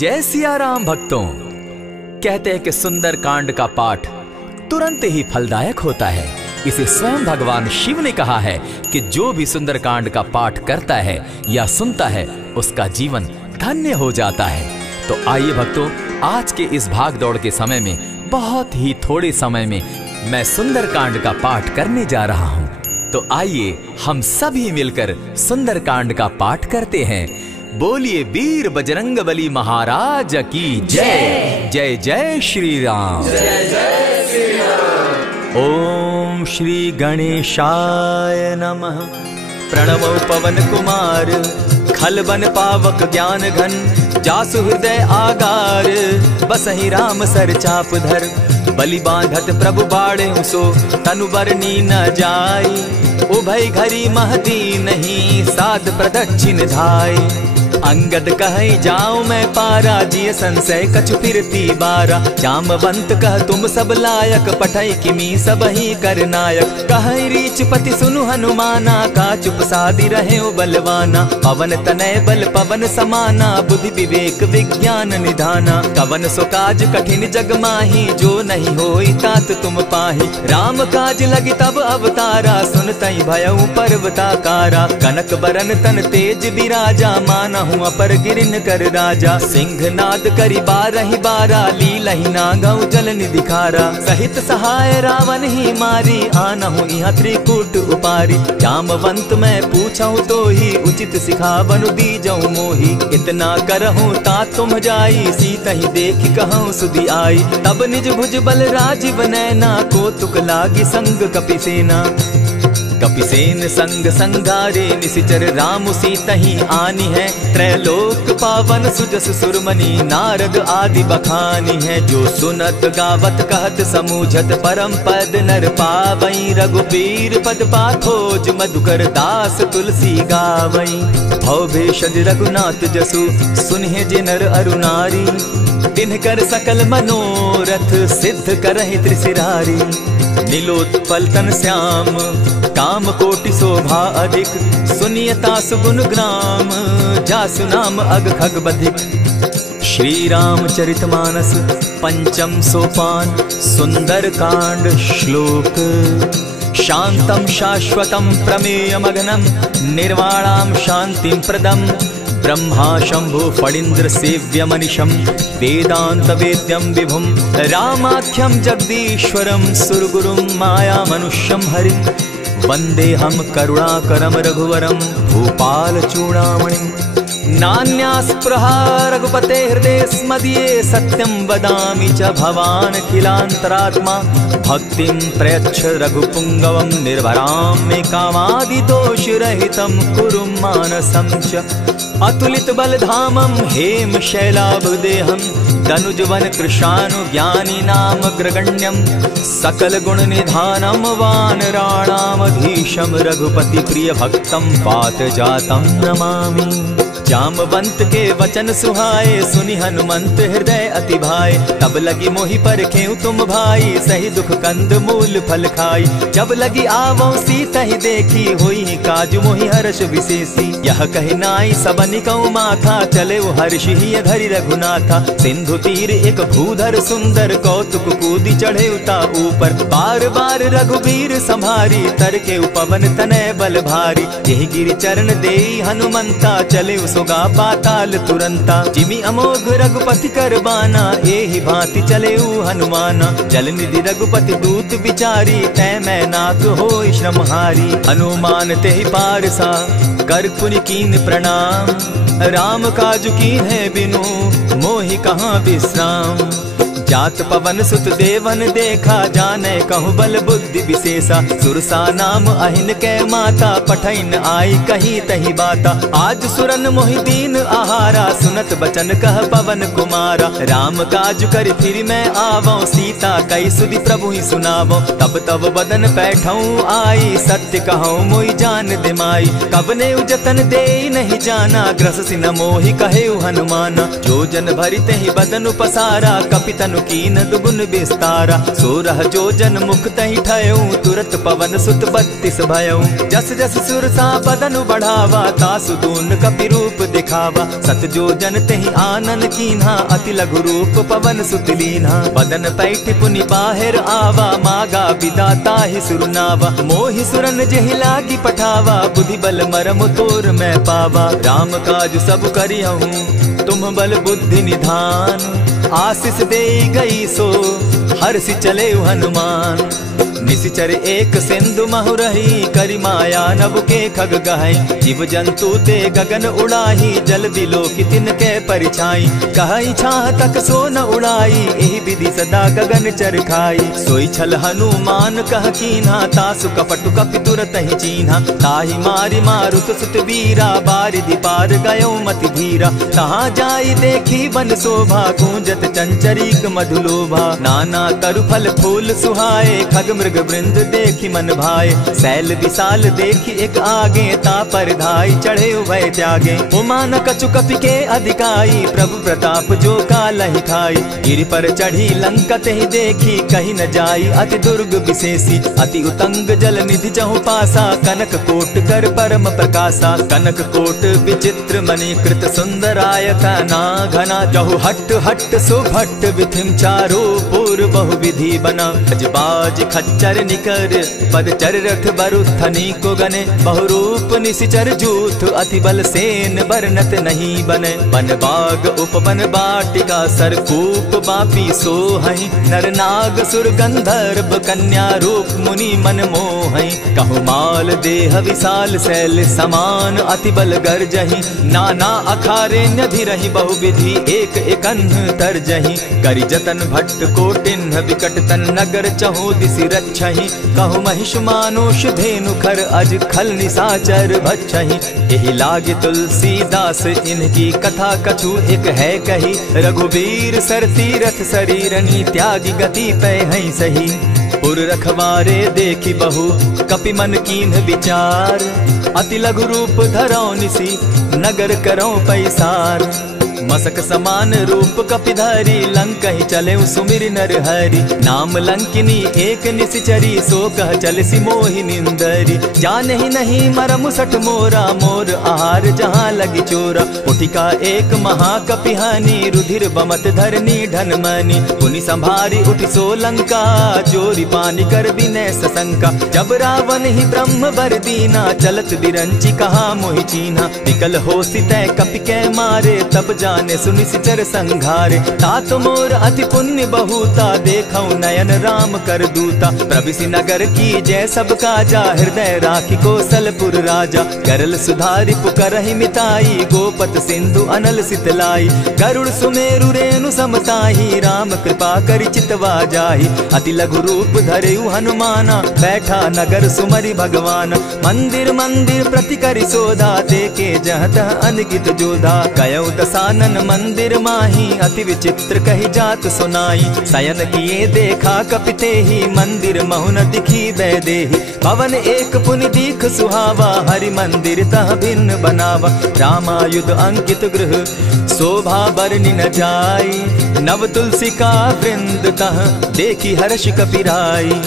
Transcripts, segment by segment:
जय सिया राम भक्तों। कहते हैं कि सुंदर कांड का पाठ तुरंत ही फलदायक होता है। इसे स्वयं भगवान शिव ने कहा है कि जो भी सुंदर कांड का पाठ करता है या सुनता है उसका जीवन धन्य हो जाता है। तो आइए भक्तों, आज के इस भाग दौड़ के समय में बहुत ही थोड़े समय में मैं सुंदर कांड का पाठ करने जा रहा हूँ। तो आइए हम सभी मिलकर सुंदर कांड का पाठ करते हैं। बोलिए वीर बजरंगबली महाराज की जय। जय जय श्री राम। जय जय श्री राम। ओम श्री गणेशाय नमः। प्रणवो पवन कुमार खलबन पावक ज्ञान घन जासु हृदय आगार बसहि राम सर चाप धर बलि बांधत प्रभु बाड़े सो तनु बरनी न जाई उभय घरी महती नहीं साध प्रदक्षिण धाय अंगद कहे जाऊं मैं पारा जिय संशय कछु फिरती बारा जामवंत कह तुम सब लायक पठई किमी सब ही कर नायक कहे रीच पति सुनु हनुमाना का चुप सादी रहे बलवाना पवन तनय बल पवन समाना बुद्धि विवेक विज्ञान निधाना कवन सो काज कठिन जग माही जो नहीं होई तात तुम पाही राम काज लगी तब अवतारा सुनतई भयउ पर्वताकारा कनक बरन तन तेज विराजा माना अपर गिरिन कर राजा सिंह नाद करी बारहि बारा लीलहि नागौ जल निधि खारा सहित सहाय रावण ही मारी आनहु इहाँ त्रिकूट उपारी जामवंत मैं पूछऊं तो ही उचित सिखावनु दीजऊं मोही इतना करहूं ता तुम जाई सीतहि देखि कहूं सुधि आई तब निज भुज बल राजीव नैना को तुक लागी संग कपिसेना कपिसेन संग संगारे निसिचर राम सीतहि आनी है त्रैलोक पावन सुजस सुरमणि नारद आदि बखानी है जो सुनत गावत कहत समूझत परम पद नर पावई रघुबीर पद पाखोज मधुकर दास तुलसी गावई भव भेषज रघुनाथ जसु सुनहि जे नर अरु नारी तिनकर सकल मनोरथ सिद्ध करहि त्रिशिरारी नीलोत्पल तन श्याम काम कोटि शोभा अधिक सुनियता सुगुण ग्राम जासु नाम अग खग बधिक। श्री रामचरितमानस पंचम सोपान सुंदर कांड श्लोक शांतम शाश्वतम प्रमेयमगनम निर्वाणाम शांतिम प्रदम ब्रह्मा शंभु फणीन्द्र सेव्य मनिशम वेदांत वेद्यम विभुम रामाख्यम जगदीश्वरम सुरगुरुम माया मनुष्यम हरिम वंदे हम करुणाकरम रघुवरम भूपाल चूड़ामणिम नान्यास्पृहा रघुपते हृदय स्मदीये सत्यं वदामि च भवान् खिलान्तरात्मा भक्तिं प्रयच्छ रघुपुंगवं निर्भरां मे कामादिदोषरहितं कुरु मानसं च अतुलित बलधामं हेम शैलाभदेहं दनुजवन कृशानु ज्ञानी नाम ग्रगण्यं सकल गुण निधानं वानराणामधीशं रघुपति प्रिय भक्तं पात जातं नमामि। जामवंत के वचन सुहाए सुनि हनुमंत हृदय अति भाए तब लगी मोहि परखेउ तुम भाई सही दुख कंद मूल फल खाई जब लगी आवो सीतहि देखी होई काजु मोहि हर्ष विशेषी यह कहि नाई सबनि कौ माथा चले हर्ष ही धरि रघुनाथा सिंधु तीर एक भूधर सुंदर कौतुक कूदी चढ़े उता ऊपर बार बार रघुबीर संभारी तर के उपवन तनय बल भारी यही गिरि चरण देई हनुमंता चले सोगा पाताल तुरंता जिमि अमोघ रघुपति कर बाना एहि भांति चले हनुमाना जल निधि रघुपति दूत बिचारी तै मैं नाथ होई श्रमहारी हनुमान तेहि पारसा कर पुनि कीन प्रणाम राम काजु कीन है बिनु मोहि कहाँ विश्राम जात पवन सुत देवन देखा जाने कहु बल बुद्धि विशेषा सुरसा नाम अहिन कै माता पठैन आई कही तही बाता आज सुरन मोहि दीन आहारा सुनत बचन कह पवन कुमारा राम काज कर फिर मैं आवो सीता कई सुधि प्रभु ही सुनावो तब तब बदन बैठऊं आई सत्य कहूँ मोहि जान दिमाई कबने जतन दे नहीं जाना ग्रस सिन मोहि कहे हनुमाना जो जन भरित ही बदन पसारा कपितनु कीन दुगुन विस्तारा। 16 जोजन मुख तहि ठयऊ, तुरत पवन सुत 32 भयऊ। जस जस सुर सा बदन बढ़ावा, तासु दून कपि रूप दिखावा। 7 जोजन तेहि आनन कीन्हा, अति लघु रूप पवन सुत लीन्हा। बदन पैठ पुनि बाहिर आवा, मागा विदाता ही सुरनावा। मोहि सुरन जेहि लागी पठावा, बुद्धि बल मरम तोर मैं पावा। राम काज सब करियहूँ, तुम बल बुद्धि निधान। आशीष दे गई सो हर्षि चले हनुमान। निशिचर एक सिंधु महु रही, करि माया नभ के खग गहई। जीव जंतु ते गगन उड़ाही, जल बिलो की तिनके परिछाई। कहई छाह तक सो न उड़ाई, एहि विधि सदा गगन चर खाई। सोई छल हनुमान कह कीन्हा, तासु कपटु कपि तुरत ही चीन्हा। ताहि मारि मारुत सुत वीरा, बारिधि पार गयो मति धीरा। तहाँ जाई देखी वन शोभा, गूंजत चंचरीक मधुलोभा। नाना तरु फल फूल सुहाए, खग मृग वृंद देखी मन भाए। सैल विशाल देखी एक आगे, ता पर धाई चढ़े भय त्यागे। उमान कछु कपि के अधिकाई, प्रभु प्रताप जो कालहि खाई। गिरि पर चढ़ी लंका तेहि देखी, कहीं न जाई अति दुर्ग विशेषी। अति उतंग जल निधि चहु पासा, कनक कोट कर परम प्रकाशा। कनक कोट विचित्र मणि कृत सुंदराय, तना घना जहु हट हट सुभट। विधिम चारो पूर्व बहु विधि बना, बाज खच्चर निकर पदचर रथ बरुथनी को गने। बहुरूप निशिचर जूथ, अति बल सेन बरनत नहीं बने। बन बाग उपवन बाटिका, सरकूप बापी सोहई। नर नाग सुर गंधर्व, कन्या रूप मुनि मन मोहई। कहु माल देह विशाल, शैल समान अति बल गर्जही। नाना अखारे न्यधिरहि, बहुविधि एक एकन्ह तरजही। करि जतन भट्ट कोटिन्ह, विकट तन नगर चहु दिसि रक्षहि। कहु महिष मानुष धेनु खर, अज खल निशाचर भक्षहि। एहि लागे तुलसीदास, इनकी कथा कछु एक है कही। रघुबीर सर तीरथ शरीरनी, त्यागी गति पै हई सही। पुर रखवारे देखी बहु, कपि मन कीन्ह विचार। अति लघु रूप धरौ निसी, नगर करौ पैसार। मसक समान रूप कपिधारी, लंक ही चले सुमिर नर हरि। नाम लंकिनी एक निशिचरी, सो कह चल सी मोहि निंदरी। जाने ही नहीं मरम सठ मोरा, मोर आहार जहाँ लगी चोरा। उठिका एक महाकपिहानी, रुधिर बमत धरनी ढन मनी। पुनि संभारी उठि सो लंका, जोरी पानी कर विनय सशंका। जब रावण ही ब्रह्म बर दीना, चलत बिरंची कहा मोहि चीन्हा। निकल हो सितै कपि के मारे, तब जाने सुनिशिचर संघारे। तात मोर अति पुण्य बहुता, देखौ नयन राम कर दूता। प्रविशि नगर की जय सब काजा, हृदय राखी कौशलपुर राजा। करल सुधारि पुकरहि मिताई, गोपत सिंधु अनल सितलाई। गरुड़ सुमेरु रेणु समताही, राम कृपा करि चितवा जाहि। अति लघु रूप धरेउ हनुमाना, बैठा नगर सुमरि भगवान। मंदिर मंदिर प्रति करि सोधा, देखे जहाँ तह अनगित जोधा। कयौ दसानन मंदिर माही, अति विचित्र कही जात सुनाई। शयन किए देखा कपिते ही, मंदिर महु न दिखी वैदेही। भवन एक पुनि दीख सुहावा, हरि मंदिर तह भिन्न बनावा। रामायुध अंकित गृह, शोभा बरनि न जाई। नव तुलसी का वृंद तह, देखी हर्ष कपिराई।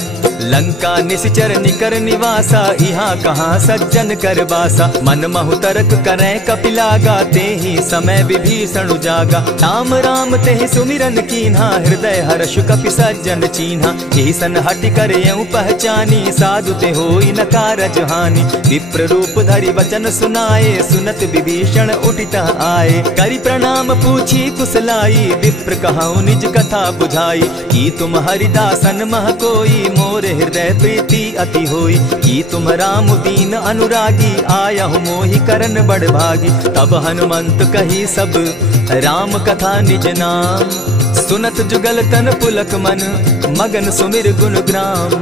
लंका निशिचर निकर निवासा, यहाँ कहाँ सज्जन कर बासा। मन महु तरक करे कपिलागा, तेहि समय विभीषण जागा। राम राम तेहि सुमिरन कीन्हा, हृदय हर्ष कपि सज्जन चीन्हा। एहि सन हटि करयउ पहचानी, साधु ते होई न कारज हानि। विप्र रूप धरि वचन सुनाए, सुनत विभीषण उठित आए। करि प्रणाम पूछी कुशलाई, विप्र कहौ निज कथा बुझाई। की तुम हरिदासन मह कोई, मोर हृदय प्रीति अति होई। की तुम राम दीन अनुरागी, आयहु मोहि करन बड़ भागी। तब हनुमंत कही सब राम कथा निज नाम। सुनत जुगल तन पुलक मन, मगन सुमिर गुण ग्राम।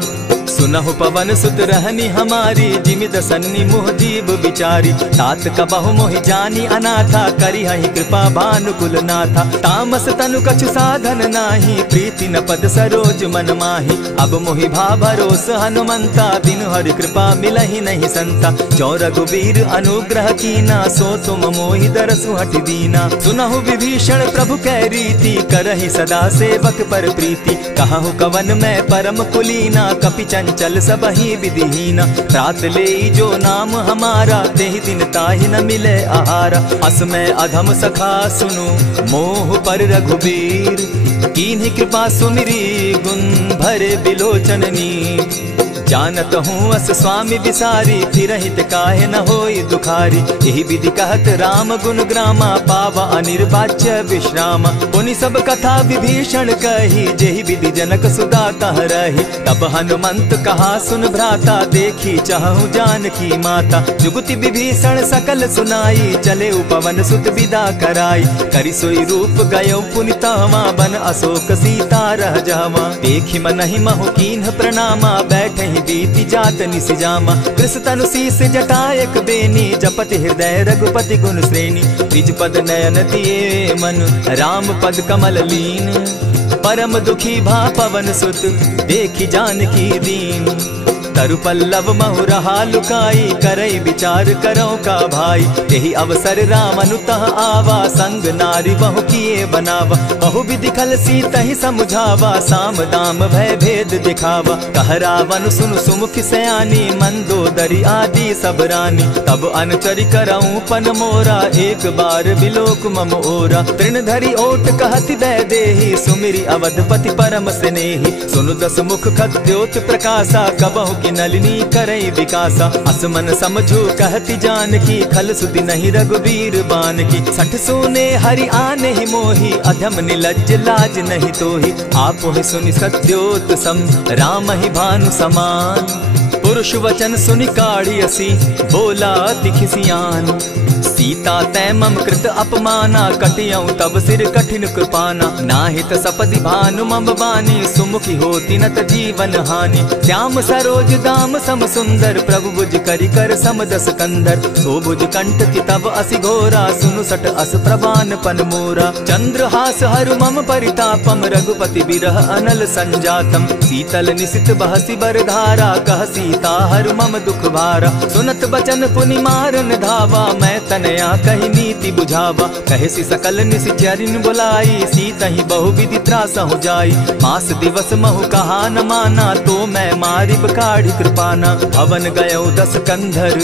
सुनहु पवन सुत रहनी हमारी, जिमि दसन्नी मुह जीव विचारी। तात कबहु मोहि जानी अनाथा, करी हहि कृपा भानुकुल नाथा। तामस तनु कछु साधन नाही, प्रीति न पद सरोज मन माही। अब मोहि भा भरोस हनुमंता, बिनु हरि कृपा मिलहि नहीं संता। जो रघुबीर अनुग्रह कीना, सो तुम मोहि दरसु हठ दीना। सुनहु विभीषण प्रभु कै रीति, करहि सदा सेवक पर प्रीति। कहु कवन मैं परम कुलीना, कपि चंचल सबहि विधिहीना। रात ले जो नाम हमारा, तेहि दिन ताहि न मिले आहारा। अस मैं अधम सखा सुनु, मोह पर रघुबीर। कीन्ही कृपा सुमिरी, गुण भरे बिलोचन नीर। जानत हूँ अस स्वामी विसारी, फिर हित काहे न होई दुखारी। यही विधि कहत राम गुण ग्रामा, पावा अनिर्वाच्य विश्रामा। पुनि सब कथा विभीषण कही, जेहि विधि जनक सुदा कह रही। तब हनुमंत कहा सुन भ्राता, देखी चाहूँ जानकी माता। जुगति विभीषण सकल सुनाई, चले पवन सुत विदा कराई। करि सोई रूप गयो पुनि तावा, बन अशोक सीता रह जावा। देखी मनहि महु कीन्ह प्रणामा, बैठे बीति जात निसिजामा। कृष तनु शीस जटायक बेनी, जपति हृदय रघुपति गुण श्रेणी। निज पद नयन दिए मन, राम पद कमल लीन। परम दुखी भा पवन सुत, देखी जानकी दीन। तरु पल्लव महु रहा लुकाई, करई विचार करो का भाई। यही अवसर राम अनुतः आवा, संग नारी बहु किए बनावा। बहु विधि खल सीतहि समुझावा, साम दाम भय भेद दिखावा। कह रावण सुन सुमुख सयानी, मंदोदरी आदि सब रानी। तब अनुचरि करऊं पन मोरा, एक बार बिलोक मम ओरा। तृण धरि ओट कहति दै देहि, सुमिरि अवधपति परम स्नेही। सुनु दस मुख खद्योत प्रकाशा, कबहु की नलिनी करई विकासा। असमन समझू कहती जानकी, खल सुधि नहीं रघुबीर बान की। सठ सोने हरि आने ही मोही, अधम निलज्ज लाज नहीं तोही। आप ही सुनि सत्योत सम, राम ही भानु समान। पुरुष वचन सुनि काढ़ियसी, बोला तिखिसियान। सीता तै मम कृत अपमाना, कटियऊ तब सिर कठिन कृपाना। नाहित सपदि भानु मम बानी, सुमुखी होती नत जीवन हानि। श्याम सरोज दाम सम सुंदर, प्रभु भुज करि कर सम दस कंधर। सो भुज कंठ की तब असि घोरा, सुनु सट अस प्रभान पन मोरा। चंद्रहास हरु मम परितापम, रघुपति बिरह अनल संजातम। शीतल निशित बहसी बर धारा, कह सीता हरु मम दुख भारा। सुनत बचन पुनि मारन धावा, मैं तनया कही नीति बुझावा। कहे सी सकल निश्चरिन बुलाई, सीतहि बहु विधि त्रास हो जाई। मास दिवस महु कहा न माना, तो मैं मारिब काढ़ी कृपाना। भवन गयो दस कंधर,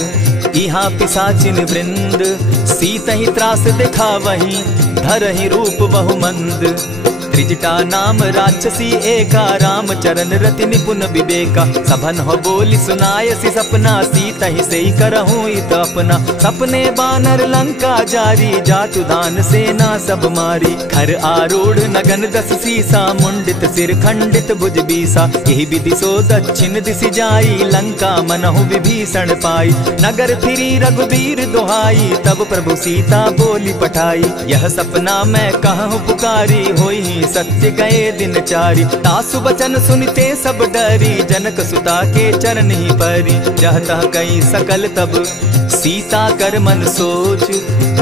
इहाँ पिशाचिन वृंद। सीतहि त्रास दिखावहि, धरहि रूप बहु मंद। त्रिजटा नाम राक्षसी एका, राम चरण रति निपुण विवेका। सभन हो बोली सुनायसी सपना, सीतहि सेई करहूँ इत अपना। सपने बानर लंका जारी, जातु दान सेना सब मारी। खर आरूढ़ नगन दस सीसा, मुंडित सिर खंडित भुज बीसा। यही विधि सो दक्षिण दिशि जाई, लंका मनहु विभीषण पाई। नगर फिरी रघुबीर दुहाई, तब प्रभु सीता बोली पठाई। यह सपना मैं कहूँ पुकारी, होई सत्य गए दिन चारी। तासु बचन सुनते सब डरी, जनक सुता के चरण ही परी। जहता कई सकल तब सीता कर मन सोच,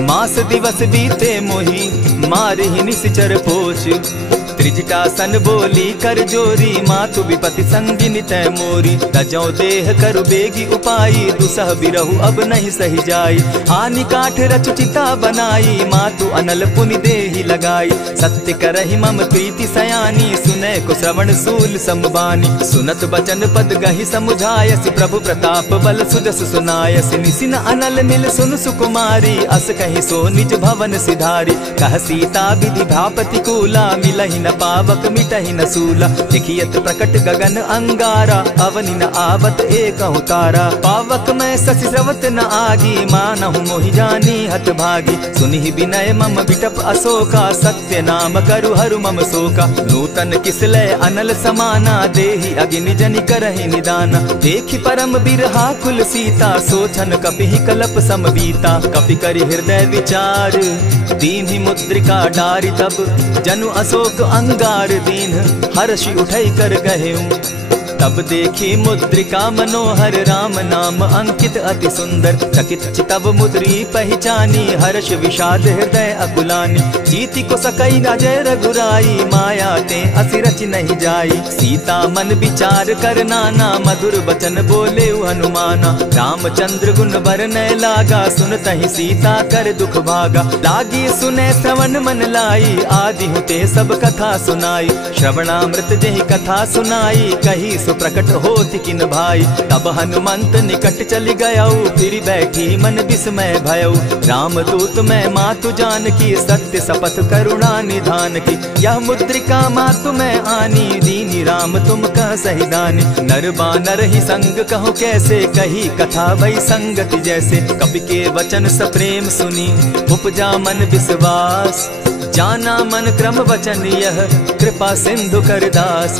मास दिवस बीते मोही, मार ही निश्चर पोच। त्रिजटा सन बोली कर जोरी, मातु विपति संगिनी तै मोरी। तजौ देह करु बेगी उपाई, दुसह बिरहु अब नहीं सही जाई। आनि काठ रच चिता बनाई, मातु अनल पुनि देहि लगाई। सत्य करहि मम प्रीति सयानी, सुनै को श्रवण सूल समबानी। सुनत बचन पद गहि समुझायसि, प्रभु प्रताप बल सुजस सुनायसि। निसिन अनल मिल सुन सुकुमारी, अस कहि सो निज भवन सिधारी। कह सीता विधि भा प्रतिकूला, मिलहि न पावक मिटहि न सूला। देखियत प्रकट गगन अंगारा, अवनि न आवत एकहु तारा। पावक मैं शशि स्रवत न आगी, मानहु मोहि जानी हत भागी। सुनिहि विनय मम बिटप अशोका, सत्य नाम करु हरु मम शोका। नूतन किसलय अनल समाना, देहि अगिनि जनि करहि निदाना। देखि परम बिरहा कुल सीता, सोचन कपिहि कलप समबीता। कपि करि हृदय विचार, दीन्हि मुद्रिका डारि। तब जनु अशोक अंगार दीन, हर्षि उठै कर गहेऊ। तब देखी मुद्रिका मनोहर राम नाम अंकित अति सुंदर। चकित चितव मुद्री पहचानी हर्ष विषाद हृदय अकुलानी। जीति को सकई अजय रघुराई माया ते असिरच नहीं जाई। सीता मन विचार कर नाना मधुर बचन बोले हनुमाना। रामचंद्र गुण बरनय लागा सुनतहि सीता कर दुख भागा। लागी सुने श्रवण मन लाई आदि हुते सब कथा सुनाई। श्रवणामृत जेहि कथा सुनाई कही सो प्रकट होति किन भाई। तब हनुमंत निकट चली गयऊ फिर बैठी मन विस्मय भयऊ। रामदूत मैं मातु जान की सत्य शपथ करुणा निधान की। यह मुद्रिका मातु मैं आनी दीनी राम तुम कह सही दानी। नर बानर ही संग कहो कैसे कही कथा भई संगति जैसे। कपि के वचन सप्रेम सुनी उपजा मन विश्वास। जाना मन क्रम वचन यह कृपा सिंधु कर दास।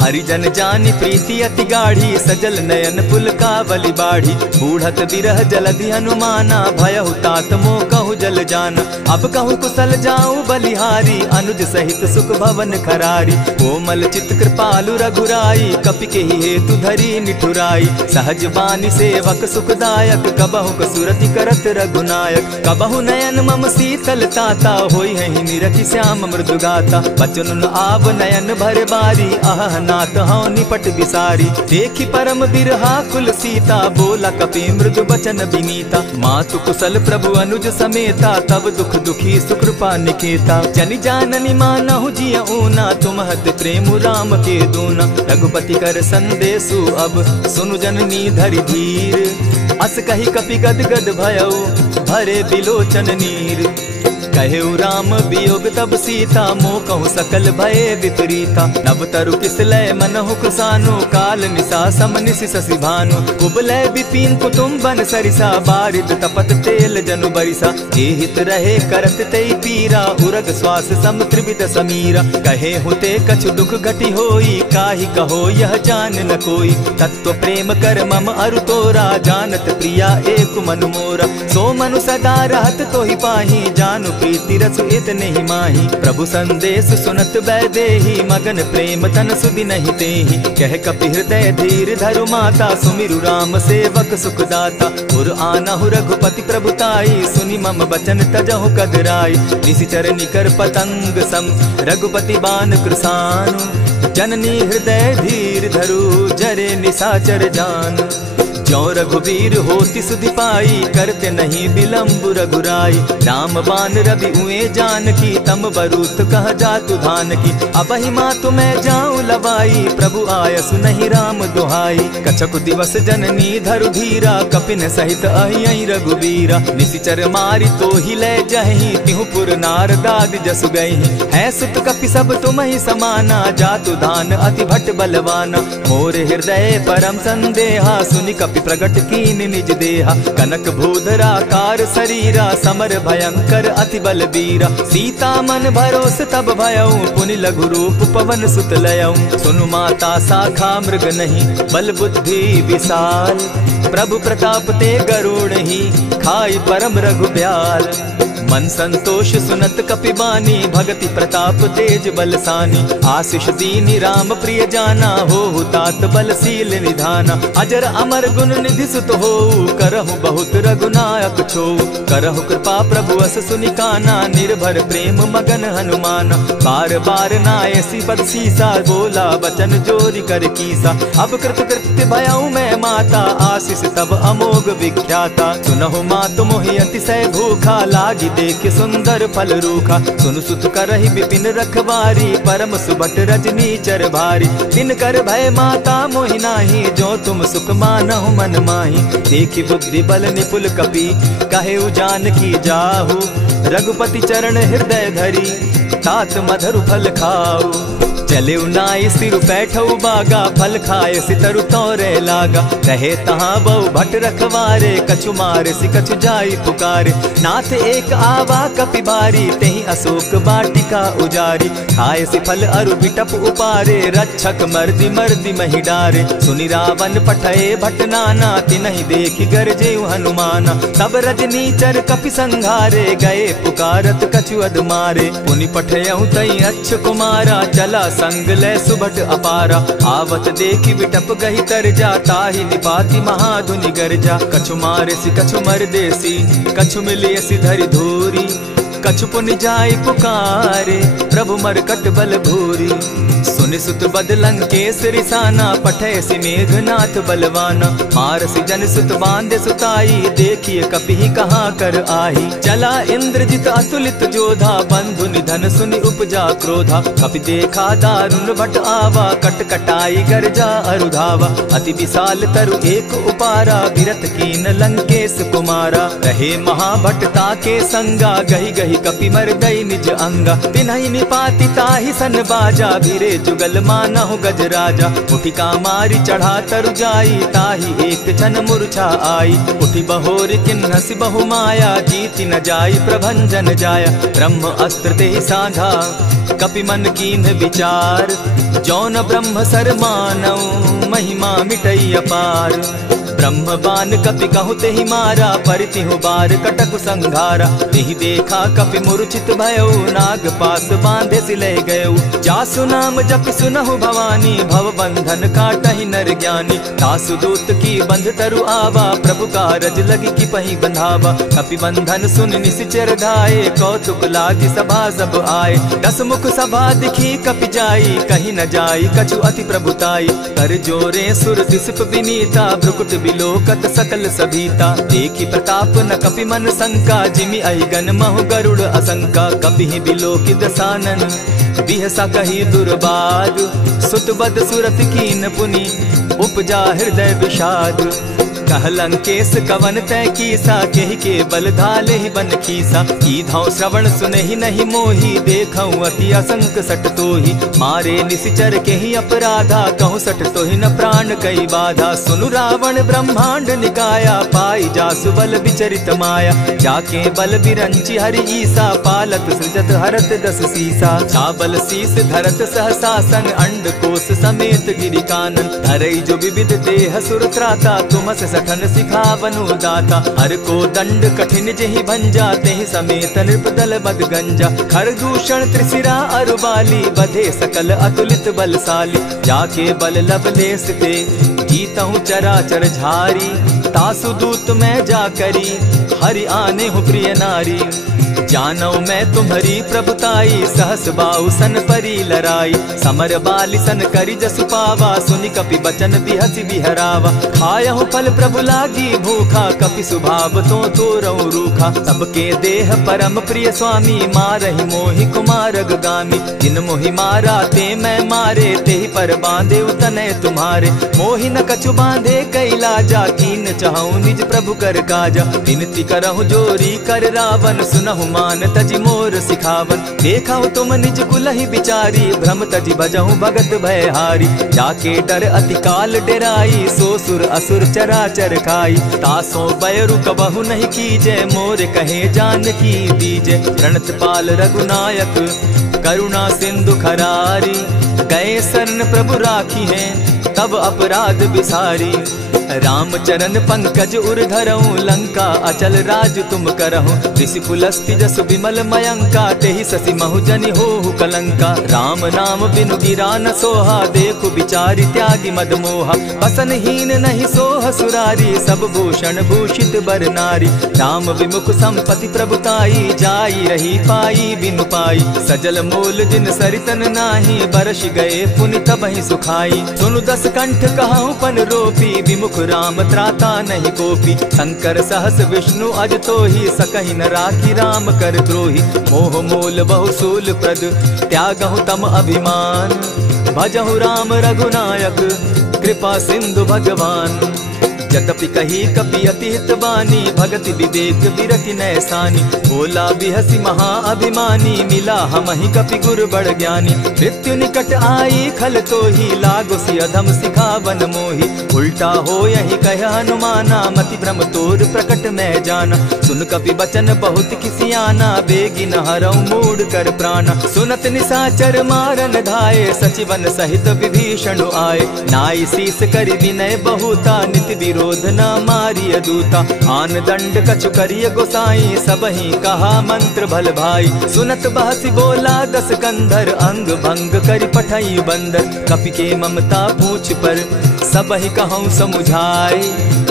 हरिजन जानी प्रीति अति गाढ़ी सजल नयन पुलकावली बाढ़ी। बूढ़त बिरह जलधि हनुमाना भयहु तात मोह कहु जल जाना। अब कहु कुशल जाऊं बलिहारी अनुज सहित सुख भवन खरारी। कोमल चित कृपालु रघुराई कपि के ही हेतु धरी निठुराई। सहज बानी सेवक सुखदायक कबहु कसुरति करत रघुनायक। कबहु नयन मम शीतल ताता होई है निरखि श्याम मृदु गाता। बचन आव नयन भर बारी आह नाथ हौ निपट बिसारी। देखी परम बिरहा कुल सीता बोला कपि मृदु बचन विनीता। मातु कुशल प्रभु अनुज समेता तब दुख दुखी सुकृपा निकेता। जनि जाननी मानहु जिय ऊना तुम्हत प्रेम राम के दूना। रघुपति कर संदेशु अब सुनु जननी धरि धीर। अस कही कपि गद गद भयऊ भरे बिलोचन नीर। कहेउ राम वियोग तब सीता मोह कहु सकल भय विपरीता। नव तरु किसलय मनहु कुसानु काल निशा समनिशि शशि भानु। कुबलय विपिन कुटुम्बन सरिसा बारिद तपत तेल जनु बरिसा। जे हित रहे करत तेई पीरा उरग श्वास सम त्रिविध समीरा। कहे हुते कछु दुख घटी होई काहि कहो यह जान न कोई। तत्व प्रेम कर मम अरु तोरा जानत प्रिया एक मनु मोरा। सो मनु सदा रहत तोहि पाही जानु प्रीति रसु इतने ही माही। प्रभु संदेश सुनत बैदेही मगन प्रेम तन सुधि नहीं तेहि। कह कपि हृदय धीर धरु माता सुमिरु राम सेवक सुखदाता। उर आनहु रघुपति प्रभुताई सुनि मम बचन तजहु कदराई। निशिचर निकर पतंग सम रघुपति बान कृसानु। जननी हृदय धीर धरु जरे निशाचर जान। ज्यों रघुवीर होति सुधि पाई करते नहीं विलम्ब रघुराई। राम बान रवि उए जानकी तम बरूथ कह जातु धान की। अबहि मातु मैं जाऊं लवाई प्रभु आयसु नहीं राम दुहाई। कछक दिवस जननी धरु धीरा कपिन सहित अहियहि रघुवीरा। निशिचर मारी तो ही ले जहि तिहु पुर नारदादि जसु गई। है सुत कपि सब तुम ही समाना जातु धान अति भट बलवाना। मोर हृदय परम संदेहा सुनि कपि प्रगट कीन निज देहा। कनक भूधराकार शरीरा समर भयंकर अति बलबीरा। सीता मन भरोस तब भयऊ पुनि लघु रूप पवन सुत लयऊ। सुनु माता शाखा मृग नहीं बल बुद्धि विशाल। प्रभु प्रताप ते गरुड़ ही खाई परम रघु ब्याल। मन संतोष सुनत कपि बानी भगति प्रताप तेज बलसानी। आशीष दीनी राम प्रिय जाना हो तात बलशील निधाना। अजर अमर गुण निधि सुत हो करहु बहुत रघुनायक छो। करहु कृपा प्रभु अस सुनि काना निर्भर प्रेम मगन हनुमाना। बार बार नायसी पद सीसा बोला बचन जोरी कर कीसा। अब कृत कृत्य भयऊ मैं माता आशीष तब अमोघ विख्याता। सुनहु मातु मोहि अतिशय भूखा लागी देख सुंदर फल रूखा। सुनु सुत करहि विपिन रखवारी परम सुबट रजनी चर भारी। दिन कर भय माता मोहि नाही जो तुम सुख मानहु मन माही। देखी बुद्धि बल निपुल कपि कहेउ जानकी जाहु। रघुपति चरण हृदय धरी तात मधुर फल खाऊ। चले नाई सिर बैठऊ बागा फल खाए सितरु तोरे लागा। रहे तहाँ बहु भट रखवारे कछु मारे सि कछु जाई पुकारे। नाथ एक आवा कपि बारी तेहि अशोक वाटिका उजारी। खाए सि फल अरु बिटप उपारे रक्षक मर्दि मर्दि महि डारे। सुनि रावण पठये भट नाना तिनहि देखि गरजेउ हनुमाना। तब रजनीचर कपि संघारे गए पुकारत कछु अध मारे। पुनि पठयउ तई अच्छ कुमारा चला संग ले सुभट अपारा। आवत देखी विटप गही तर जाता ही निपाति महाधुनि गर्जा। कछु मारे सी कछु मर देसी, कछु मिले सी धरि धूरी। कछु पुनि जाय पुकारे, प्रभु मरकट बल भूरी। सुनि सुत बद लंकेश रिसाना, पठे सि मेघनाथ बलवाना। मारसि जन सुत बांधे सुताई, देखिए कपि कहाँ कर आही। चला इंद्रजित अतुलित जोधा, बंधु निधन सुनि उपजा क्रोधा। कपि देखा दारुण भट आवा, कट कटाई गर्जा अरुधावा। अति विशाल तरु एक उपारा, विरत कीन लंकेश कुमारा। रहे महाभटता के संगा, गही गही कपि मर्दई निज अंगा। तिन्हि निपाति ताहि सन बाजा, भिरे जुगल मानहु गजराजा। उठिका मारी चढ़ा तरु जाई, ताहि एक जन मूर्छा आई। उठि बहोर किन्हसि बहु माया, जीति न जाई प्रभंजन जाया। ब्रह्म अस्त्र तेहि साधा, कपि मन कीन्ह विचार। जौन ब्रह्म सर मानऊ, महिमा मिटई अपार। ब्रह्म बान कपि कहु तेहि मारा, परितिहु बार कटक संघारा। तेहि देखा कपि मूर्छित भयउ, नाग पास बांधे सिले गयउ। जासु नाम जपि सुनहु भवानी, भव बंधन काटहि नर ज्ञानी। तासु दूत की बंध तरु आवा, प्रभु कारज लगी की पहि बंधावा। कपि बंधन सुन निसिचर धाये, कौतुक लागी सभा सब आए। दस मुख सभा दिखी कपि जाई, कहीं न जाई कछु अति प्रभुताई। कर जोरे सुर दिसप विनीता, भ्रुकुट बिलोकत सकल सभीता। देखी प्रताप न कपि मन शंका, जिमि अहिगन महु गरुड़ असंका। कपि बिलोकि दसानन, बिहसा कही दुर्बाद। सुत बद सुरत कीन पुनि, उपजा हृदय विषाद। कह लंकेश कवन तै कीसा, केहि के बल धाले ही बन खीसा। कीधौ श्रवण सुने ही नहीं मोही, देखऊं अति असंक सट तोही। मारे निसिचर केहि अपराधा, कहूँ सट तोहि न प्राण कई बाधा। सुनु रावण ब्रह्मांड निकाया, पाई जासु बल विचरित माया। जाके बल बिरंची हरि ईसा, पालत सृजत हरत दस सीसा। चाबल शीस धरत सहसासन, अंड कोश समेत गिरि कानन। धरई जो विविध देह सुर त्राता, तुमस सठन सिखावनु दाता। हर को दंड कठिन जेहि भंजा, तेहि समेत नृपदल बद गंजा। खर दूषण त्रिशिरा अरुबाली, बधे सकल अतुलित बलशाली। जाके बल लवलेस ते, जीतहु चराचर झारी। तासु दूत मैं जाकरी, हरि आने हूँ प्रिय नारी। जानौ मैं तुम्हारी प्रभुताई, सहस बाहु सन परी लराई। समर बाली सन करि जसु पावा, सुनि कपि बचन बिहसि बिहरावा। खायहु फल प्रभु लागी भूखा, कपि सुभाव तो तोरऊ रूखा। सबके देह परम प्रिय स्वामी, मारहि मोहि कुमारग गामी। जिन मोहि मारा ते मैं मारे, तेहि पर बांधे उतने तुम्हारे। मोहि न कछु बांधे कैलाजा, कीन चाहूं निज प्रभु कर काजा। विनती करहु जोरी कर रावण, सुनहु मान तजि मोर सिखावन। देखा तुम निज कुलहि बिचारी, भ्रम तजि भजहु भगत भयहारी। जाके डर अति काल डेराई, सो सुर असुर चराचर खाई। तासो बैरु कबहु नहीं कीजे, मोर कहे जानकी दीजे। प्रणत पाल रघुनायक, करुणा सिंधु खरारी। गए शरण प्रभु राखी हैं, तब अपराध बिसारी। राम चरण पंकज उर धरऊं, लंका अचल राज तुम करहूं। ऋषि पुलस्ति जस विमल मयंका, तेहि ससि महु जनि होहु कलंका। राम नाम बिनु गिरा न सोहा, देखु बिचारी त्यागी मद मोहा। बसनहीन नहीं सोह सुरारी, सब भूषण भूषित बर नारी। राम विमुख संपति प्रभुताई, जाई रही पाई बिनु पाई। सजल मोल जिन सरितन नाही, बरस गए पुनि तबहि सुखाई। सुनु दस कंठ कहूं पन रोपी, विमुख राम त्राता नहीं कोपी। शंकर सहस विष्णु अज तो ही, सकहि न राखी राम कर द्रोही। मोह मोल बहुसूल प्रद, त्यागहु तम अभिमान। भजहु राम रघुनायक, कृपा सिंधु भगवान। जतपि कही कपि अति हितवानी, भगति विवेक विरति नैसानी। बोला बिहसि महा अभिमानी, मिला हमहि कपि गुर बड़ ज्ञानी। मृत्यु निकट आई खल तो ही, लागो सि अधम सिखावन मोही। उल्टा हो यही कह हनुमाना, मति भ्रम तोर प्रकट मैं जाना। सुन कपि बचन बहुत किसियाना, बेगी न हरऊ मूढ़ कर प्राणा। सुनत निसाचर मारन धाये, सचिवन सहित विभीषण आए। नाई शीस करि विनय बहुता, नित क्रोध न मारिय दूता। आन दंड कछु करिय गोसाई, सबहि कहा मंत्र भल भाई। सुनत बहसी बोला दस कंधर, अंग भंग करि पठई बंदर। कपि के ममता पूछ पर, सबहि कहूँ समुझाए।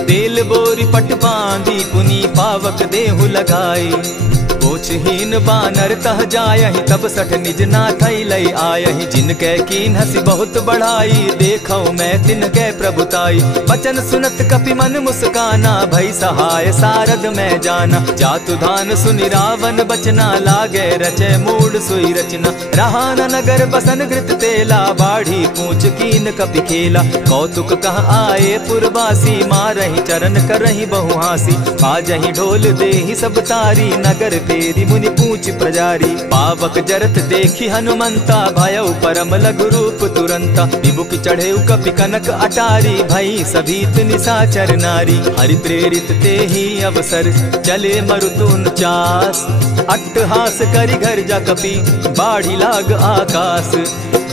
तेल बोरी पट बांधी, पुनि पावक देहु लगाई। पोछहीन बानर तह जायहि, तब सठ निज नाथई लई आयहि। जिनके कीन हसी बहुत बढ़ाई, देखौ मैं तिनके प्रभुताई। बचन सुनत कपि मन मुस्काना, भई सहाय सारद में जाना। जातु धान सुनि रावण बचना, लागे रचे मूड सोई रचना। रहा न नगर बसन घृत तेला, बाढ़ी पूछ कीन कपि खेला। कौतुक कह आए पुरवासी, मारहि चरण करहि बहु हासी। बाजहि ढोल देहि सब तारी, नगर फेरी मुनि पूछ प्रजारी। पावक जरत देखी हनुमंता, भयउ परम लघु रूप तुरंता। विमुख चढ़े कपि कनक अटारी, भई सभीत निशाचर नारी। हरि प्रेरित ते ही अवसर, चले मरुतुन चास। अट्टहास करि घर जा कपि, बाढ़ी लाग आकाश।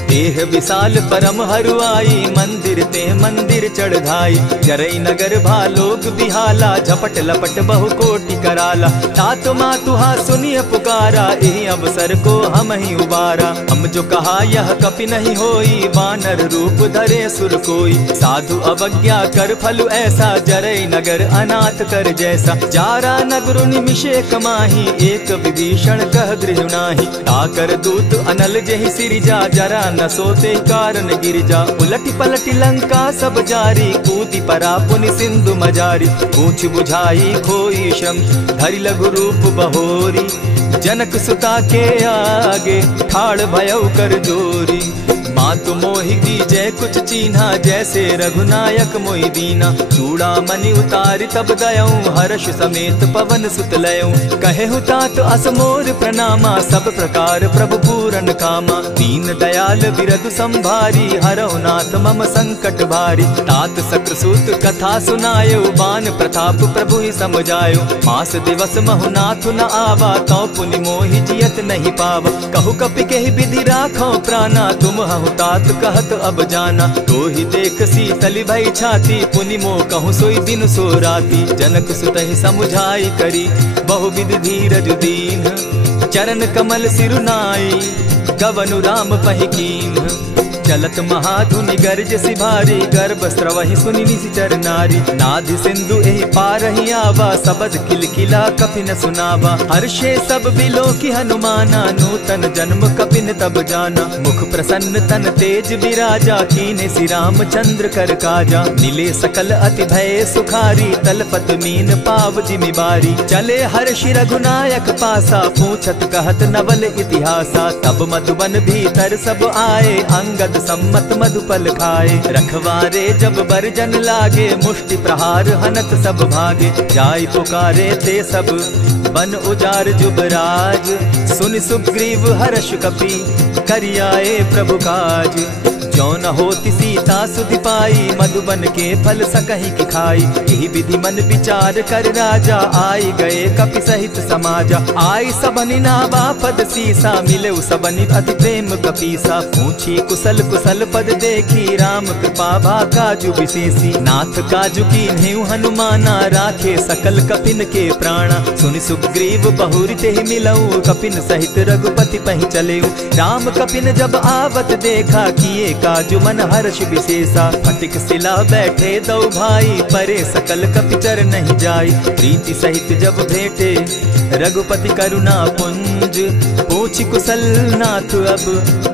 देह विशाल परम हरुआई, मंदिर ते मंदिर चढ़ाई। जरई नगर भालोग बिहाला, झपट लपट बहु कोटि कराला। तात मातुहा सुनिय पुकारा, एहि अवसर को हम ही उबारा। हम जो कहा यह कपि नहीं होई, वानर रूप धरे सुर कोई। साधु अवज्ञा कर फल ऐसा, जरई नगर अनाथ कर जैसा। जारा नगरु निमिषे कमाही, एक विभीषण कह गृह नाही। ताकर दूत अनल जेहि सिरिजा, जरा न सोते कारण गिरिजा। उलटी पलटी लंका सब जारी, कूदी परा पुनि सिंधु मजारी। पूछ बुझाई खोई श्रम, धरि लघु रूप बहोरी। जनक सुता के आगे, ठाड़ भयउ कर जोरी। मातु मोहि दीजै कुछ चीन्हा, जैसे रघुनायक मोहि दीना। चूड़ा मणि उतारि तब दयऊं, हर्ष समेत पवन सुत लयऊं। कहेहु तात असमोर प्रणामा, सब प्रकार प्रभु पूरन कामा। दीन दयाल बिरदु संभारी, हरहु नाथ मम संकट भारी। तात सक्रसूत कथा सुनायो, बान प्रताप प्रभु ही समझायो। मास दिवस महु नाथ न आवा, तौ पुनि मोहि जियत नहीं पावा। कहु कपि केहि विधि राखो प्राणा, तुम हहु तात कहत अब जाना। तो ही देख शीतल भई छाती, पुनि मोह कहूँ सोई दिन सो राती। जनक सुतहि समुझाई करी, बहु विधि धीरज दीन। चरण कमल सिरुनाई, गवनु राम पहि कीन्ह। चलत महाधुनि गर्ज सिभारी, गर्भ स्रवहि सुनि निशिचर नारी। नाधि सिंधु एहि पारहि आवा, सबद किलकिला कपि न सुनावा। हर्षे सब बिलो की हनुमाना, नूतन जन्म कपि न तब जाना। मुख प्रसन्न तन तेज विराजा, कीने श्री रामचंद्र कर काजा। मिले सकल अति भय सुखारी, तलपत मीन पाव जिमि बारी। चले हर्षि रघुनायक पासा, पूछत कहत नवल इतिहासा। तब मधुबन भीतर सब आए, अंगद सम्मत मधुपल खाए। रखवारे जब बरजन लागे, मुष्टि प्रहार हनत सब भागे। जाय पुकारे ते सब, बन उजार जुबराज। सुनि सुग्रीव हर्ष कपि, करियाए प्रभु काज। जो न होती सीता सुधि पाई, मधुबन के फल सकहि की खाई। यही विधि मन विचार कर राजा, आई गए कपि सहित समाजा। आई सबनि नावा पद सीसा, मिले सबनि अति प्रेम कपीसा। पूछी कुशल कुशल पद देखी, राम कृपा भा काजु विशेषी। नाथ काजु कीन्हेउ हनुमाना, राखे सकल कपिन के प्राणा। सुनि सुग्रीव बहुरि तेहि मिलऊ, कपिन सहित रघुपति पहि चलेऊ। राम कपिन जब आवत देखा, किए काजु मन हर्ष विशेषा। फटिक सिला बैठे दो भाई, परे सकल कपिचर नहीं जाई। प्रीति सहित जब भेटे, रघुपति करुणा पुंज। पूछि कुशल नाथ अब,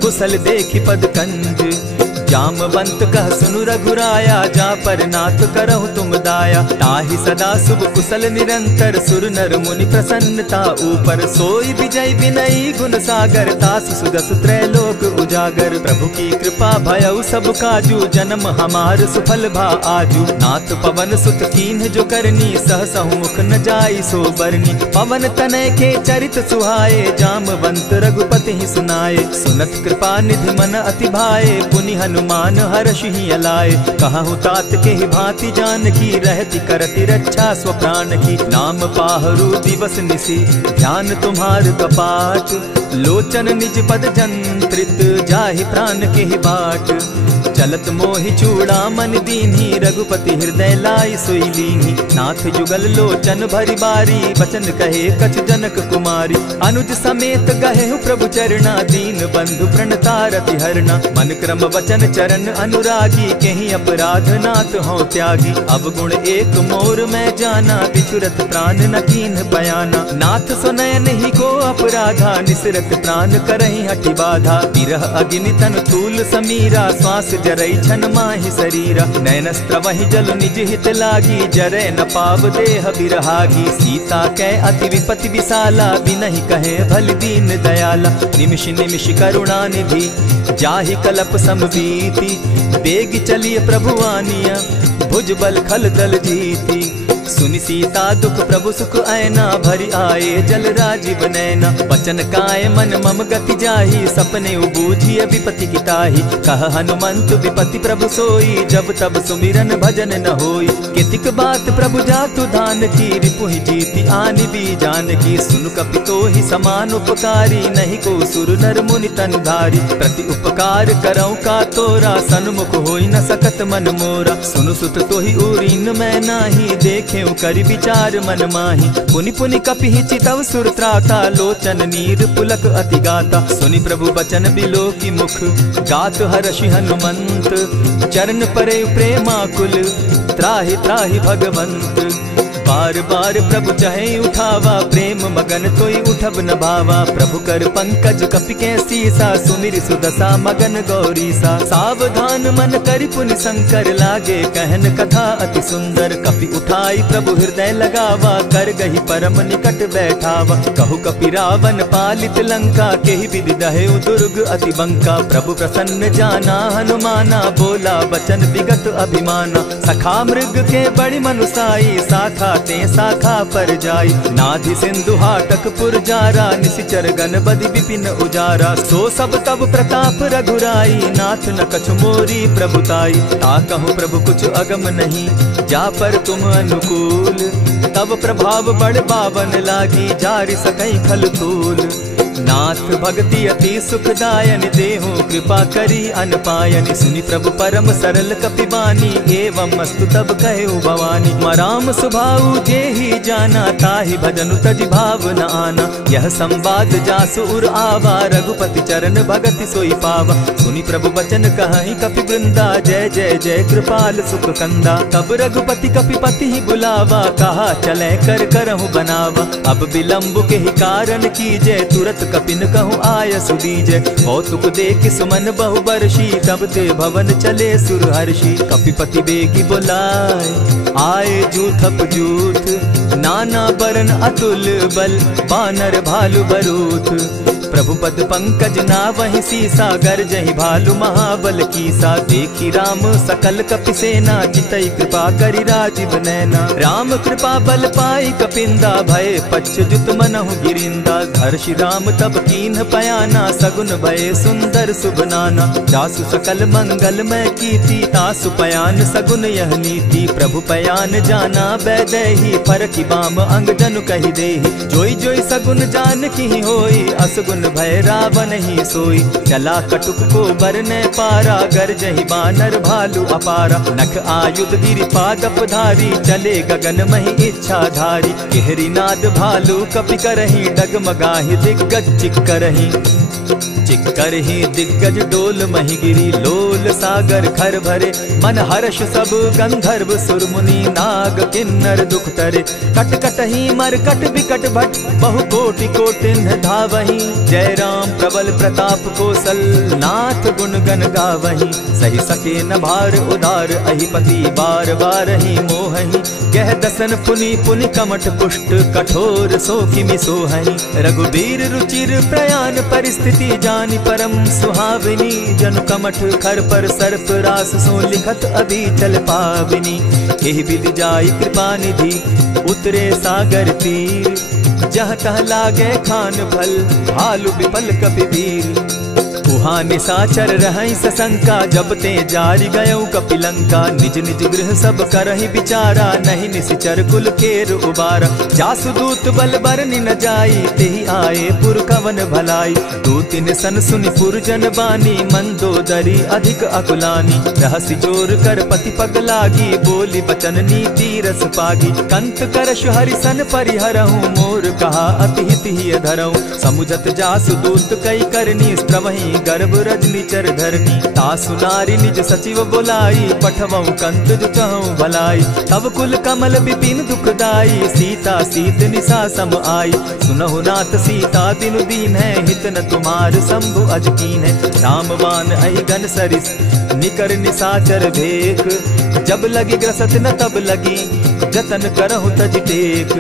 कुशल देखि पद कंज। जामवंत कह सुनु रघुराया, जा पर नाथ करहु तुम दाया। ताहि सदा शुभ कुशल निरंतर, सुर नर मुनि प्रसन्नता ऊपर। सोई विजय विनयी गुण सागर, तास सुदस त्रैलोक उजागर। प्रभु की कृपा भयउ सब काजू, जन्म हमार सुफल भा आजू। नाथ पवन सुत कीन्ह जो करनी, सहसहु मुख न जाई सो बरनी। पवन तनय के चरित सुहाए, जामवंत रघुपति ही सुनाए। सुनत कृपा निधि मन अति भाए, पुनि हनु हनुमान हर्ष ही अलाए। कहूँ तात के ही भांति जान की, रहती करती रक्षा स्व प्राण की। नाम पाहरु दिवस निसी, ध्यान तुम्हार कपाट। लोचन निज पद जंत्रित, जाहि प्राण के ही बाट। चलत मोहि चूड़ामन दीन्ही, रघुपति हृदय लाई सोई लीन्ही। नाथ जुगल लोचन भरी बारी, बचन कहे कछ जनक कुमारी। अनुज समेत गहे प्रभु चरणा, दीन बंधु प्रणतारति हरना। मन क्रम वचन चरण अनुरागी, कहीं अपराध नाथ हो त्यागी। अब गुण एक मोर में जाना, बिछुरत प्राण न कीन्ह बयाना। नाथ सुनयन ही को अपराधा, निसरत प्राण करहि हठि बाधा। विरह अग्नि तन तूल समीरा, श्वास जरई छन माहि शरीरा। नैनस्त्र वही जल निज हित लागी, जरै न पाव देह बिरहागी। सीता कै अति विपति विशाला, बिनहि कहे भल दीन दयाला। निमिष निमिष करुणा निधि, जाहि कलप समबीति। बेग चलिए प्रभु आनिया, भुजबल खल दल जीती। सुनि सीता दुख प्रभु सुख ऐना, भरि आए जल राजीव नैना। बचन काय मन मम गति जाहि, सपने बूझिए विपति की ताहि। कह हनुमंत विपति प्रभु सोई, जब तब सुमिरन भजन न होई। कितिक बात प्रभु जातु धान की, रिपुहि जीति आनि भी जान की। सुन कपितो ही समान उपकारी, नहीं को सुर नर मुनि तन धारी। प्रति उपकार करऊं का तोरा, सन्मुख होई न सकत मन मोरा। सुनु सुत तोहि उरीन मैं नाही, देखे करि विचार मन माही। पुनि पुनि कपिहि चितव सुर त्राता, लोचन नीर पुलक अति गाता। सुनि प्रभु बचन बिलो की मुख, गात हर्षि हनुमंत। चरण परे प्रेमाकुल, त्राहि त्राहि भगवंत। बार बार प्रभु चहे उठावा, प्रेम मगन तोई उठब न भावा। प्रभु कर पंकज कपि के सीसा, सुमिर सुदशा मगन गौरीसा। सावधान मन करि पुनि शंकर, लागे कहन कथा अति सुंदर। कपि उठाई प्रभु हृदय लगावा, कर गही परम निकट बैठावा। कहु कपि रावण पालित लंका, केहि विधि दहेउ दुर्ग अति बंका। प्रभु प्रसन्न जाना हनुमाना, बोला बचन विगत अभिमाना। सखा मृग के बड़ी मनुसाई, साखा ते शाखा पर जाई। नाधि सिंधु हाटक पुर जारा, निशिचर गण बदि विपिन उजारा। सो सब तब प्रताप रघुराई, नाथ न कछु मोरी प्रभुताई। ता कहूँ प्रभु कुछ अगम नहीं, जा पर तुम अनुकूल। तब प्रभाव बड़ पावन लागी, जारि सकई खल तूल। नाथ भक्ति अति सुखदायन, देहु कृपा करी अनपायनि। सुनि प्रभु परम सरल कपिबानी, एवं मस्तु तब कहेउ भवानी। मराम सुभाऊ जेहि जाना, ताहि भजनु तजि भाव न आना। यह संवाद जासु उर आवा, रघुपति चरण भगति सोई पावा। सुनि प्रभु बचन कहहि कपि वृंदा, जय जय जय कृपाल सुख कंदा। तब रघुपति कपिपति ही बुलावा, कहा चले कर करहु बनावा। अब विलंब के ही कारण कीजय, तुरत कपिन कहूँ आय सुदीजय। कौतुक देख सुमन बहु बरसी, तब ते भवन चले सुर हर्षि। कपिपति बेगी बुलाए, आए जूथप जूथ। नाना बरन अतुल बल, बानर भालु बरूथ। प्रभु पद पंकज नावहि सीसा, गरजहि भालु महाबल कीसा। देखी राम सकल कपि सेना, चितई कृपा करि राजीव नैना। राम कृपा बल पाई कपिंदा, भय पच्युत मनहु गिरिंदा। हर्षि राम तब कीन्ह पयाना, सगुन भय सुंदर शुभ नाना। जासु सकल मंगल में कीर्ति, तासु पयान सगुन यह नीति। प्रभु पयान जाना बैदेही, फरकि बाम अंग जनु कहि देहि। जोई जोई सगुन जान की होई, असगुन भय रावण ही सोई। चला कटुक को बरने पारा, गरजहि बानर भालु अपारा। नख आयुध गिरि पादप धारी, चले गगन महि इच्छा धारी। केहरी नाद भालु कपि करहि, डगमगाहि दिग्गज चिक्करहि। चिक्करहि दिग्गज डोल महि गिरी, लोल सागर खर भरे। मन हर्ष सब गंधर्व सुर मुनि, नाग किन्नर दुख तरे। कट कटहि मरकट बिकट भट, बहु कोटि कोटिन्ह धावहि। जय राम प्रबल प्रताप कौशल, नाथ गुण गण गावहि। सही सके न भार उदार, अहिपति बार बार ही मोहहि। कह दसन पुनि पुनि कमठ पुष्ट, कठोर सो किमि सोहहि। रघुबीर रुचिर प्रयाण परिस्थिति, जानि परम सुहाविनी। जनु कमठ खर पर सर्प रास, सो लिखत अभी चल पाविनी। एहि विधि जाई कृपा निधि, उतरे सागर तीर। जहाँ तह लागे खान फल, भालु विफल कपि वीर। उहाँ निशाचर रहई सशंका, जब ते जारी गयऊ कपिलंका। निज निज गृह सब करहि विचारा, नहीं निशिचर कुल केर उबारा। जासु दूत बल बरनि न जाई, तेहि आए पुर कवन भलाई। दू तिन सन सुनि पुरजन बानी, मंदोदरी अधिक अकुलानी। रहसि जोर कर पति पग लागी, बोली बचन नीति रस पागी। कंत करश हरिसन परिहरहूँ, मोर कहा अति हित ही धरऊँ। समुझत जासु दूत कई करनी, स्त्रवहीं गर्भ रजनी चर धरनी। तासु नारी निज सचिव बोलाई, पठवऊँ कंत जो चहऊँ भलाई। तब कुल कमल विपिन दुखदाई, सीता सीत निशा सम आई। सुनहु नाथ सीता बिनु दीन है, हित न तुम्हार शंभु अज कीन है। रामबान अहिगन सरिस निकर निशाचर भेक, जब लगी ग्रसत न तब लगी, जतन करहु तज टेक।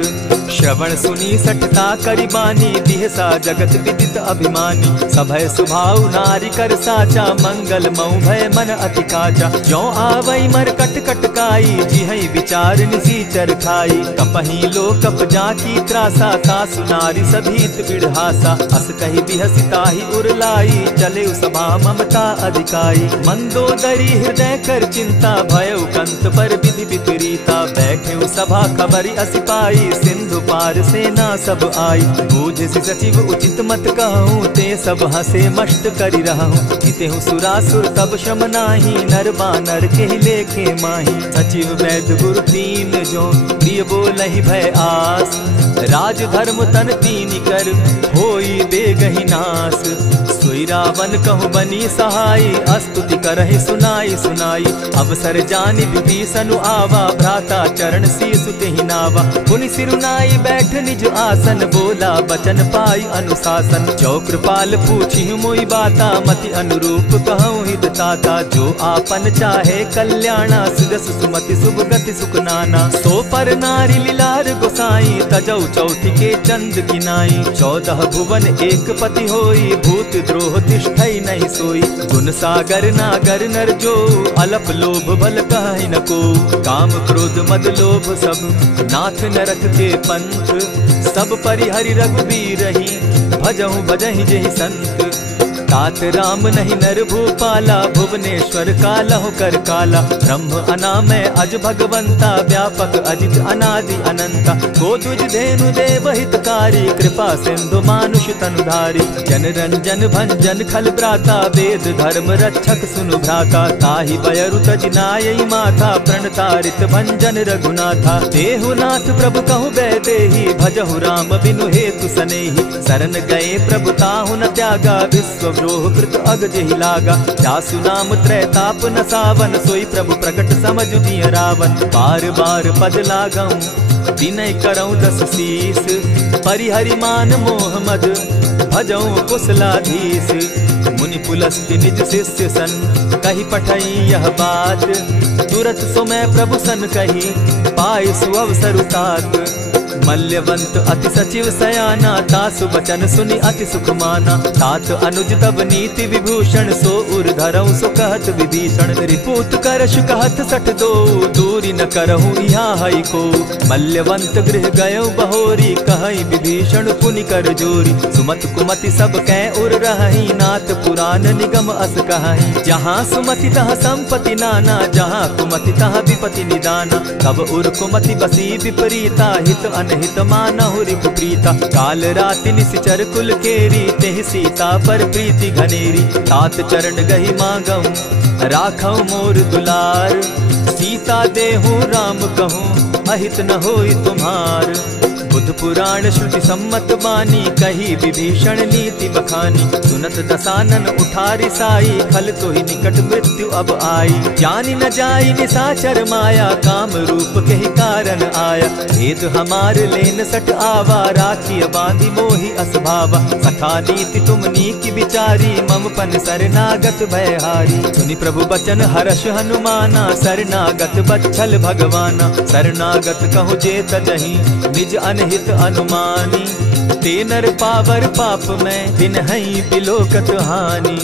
श्रवण सुनी सठता करिबानी, बिहसा जगत विदित अभिमानी। सभय सुभाव नारी कर साचा, मंगल मऊ भय मन अति काचा। ज्यों आवई मर कट कट काई, जिहई विचार निसीचर खाई। कपही लो कप जाकी त्रासा, तासु नारी सभीत बिढ़हासा। अस कही बिहसिता ही उरलाई, चले सभा ममता अधिकाई। मंदोदरी हृदय कर चिंता, भयउ कंत पर विधि विपरीता। बैठे सभा खबरी असी पाई, सिंधु पार सेना सब आई। बूझि सचिव उचित मत कहूँ, ते सब हंसे मस्त करी रहूँ। जितेहु सुरासुर तब शम नाही, नर बानर के लेखे माही। सचिव वैद्य गुरु तीन जो, प्रिय बोलहि भय आस। राज धर्म तन तीन कर, होई बेगहि नास। सोई रावण कहु बनी सहाय, स्तुति करहि सुनाई सुनाई। अवसर जानि विभीषण आवा, भ्राता चरण शीसु तेहि नावा। पुनि सिरुनाई बैठ निज आसन, बोला बचन पाई अनुशासन। जो कृपाल पूछि मोई बाता, मति अनुरूप कहूँ हित ताता। जो आपन चाहे कल्याणा, सुजस सुमति शुभ गति सुख नाना। सो पर नारी लीलार गोसाई, तजौ चौथि के चंद किनाई। 14 भुवन एक पति होई, भूत द्रोह तिष्ठई नहीं सोई। गुण सागर नागर नर जो, अलप लोभ बल कहि न को। काम क्रोध मद लोभ सब, नाथ नरक के पंथ। सब परिहरि रघुबीरहि, भजहु भजहि जेहि संत। तात राम नहीं नर भूपाला, भुवनेश्वर कालहु कर काला। ब्रह्म अनामय अज भगवंता, व्यापक अजित अनादि अनंता। गोदुज धेनु देव हितकारी, कृपा सिंधु मानुष तनुधारी। जन रंजन भंजन खल भ्राता, वेद धर्म रक्षक सुनु भ्राता। ताहि बयरु तज नायई माथा, प्रणतारित भंजन रघुनाथा। देहु नाथ प्रभु कहु बैदेहि, भजहु राम बिनु हेतु सनेहि। शरण गए प्रभु ताहु न त्यागा, विश्व द्रोह कृत अग जेहि लागा। जासु नाम त्रैताप न सावन, सोई प्रभु प्रकट समझ जिय रावण। बार बार पद लागऊं, विनय करऊं 10 शीस। परिहरि मान मोह मद, भजऊं कुशलाधीश। मुनि पुलस्ति निज शिष्य सन, कही पठई यह बात। तुरत सो मैं प्रभु सन कही, पाई सुअवसर तात। मल्यवंत अति सचिव सयाना, तासु बचन सुनि अति सुख माना। तात अनुज तब नीति विभूषण, सो उर धरऊं सो कहत विभीषण। रिपुत करश कहत सठ दो, दूरी न करहूँ यहाँ हई को। मल्यवंत गृह गयो बहोरी, कहई विभीषण पुनि कर जोरी। सुमत कुमति सब कै उर रहई, नाथ पुराण निगम अस कहई। जहाँ सुमति तहाँ संपत्ति नाना, जहाँ कुमति तहाँ विपति निदाना। तब उर कुमति बसी विपरीता, हित अनहित मानहु रिपु प्रीता। काल राति निशिचर कुल केरी, तेहि सीता पर प्रीति घनेरी। तात चरण गहि मांगऊं, राखऊं मोर दुलार। सीता देहूं राम कहूं, अहित न होई तुम्हार। बुद्ध पुराण श्रुति सम्मत बानी, कही विभीषण नीति बखानी। सुनत दसानन उठारी साई, खल तो ही निकट मृत्यु अब आई। जानी न जाई निशाचर माया, काम रूप के ही कारण आया। भेद हमार लेन सट आवा, राखी बांधी मोहि असभावा। सखा नीति तुम नीकी विचारी, मम पन शरणागत भयहारी। सुनि प्रभु बचन हर्ष हनुमाना, शरणागत बच्छल भगवाना। शरणागत कहु जे तजहि, निज अनहित अनुमानी। ते नर पावर पाप में, बिनहि बिलोकत हानि।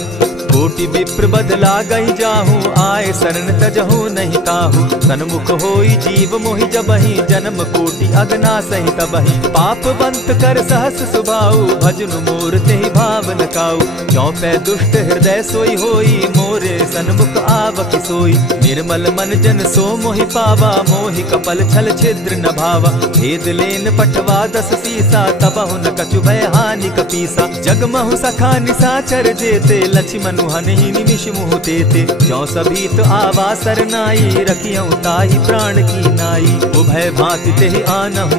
कोटि विप्र बदला गई जाहूँ, आए शरण तजहू नहीं ताहू। सन्मुख होई जीव मोहि जबहि, जन्म कोटि अगना सही तबहि। पाप बंत कर सहस सुभाऊ, भजनु मोर तेहि भावन काऊ। चौपै दुष्ट हृदय सोई होई, मोरे सन्मुख आवक सोई। निर्मल मन जन सो मोहि पावा, मोहि कपल छल छिद्र न भावा। भेद लेन पटवा 10 सीसा, तबहु न कछु भय हानि कपीसा। जगमहु सखा निसाचर जेते, लक्ष्मण हनहि निमिष मुँह तेते। ज्यों सभीत आवा सरनाई, रखियौ ताहि प्राण की नाई। उभय भांति तेहि आनहु,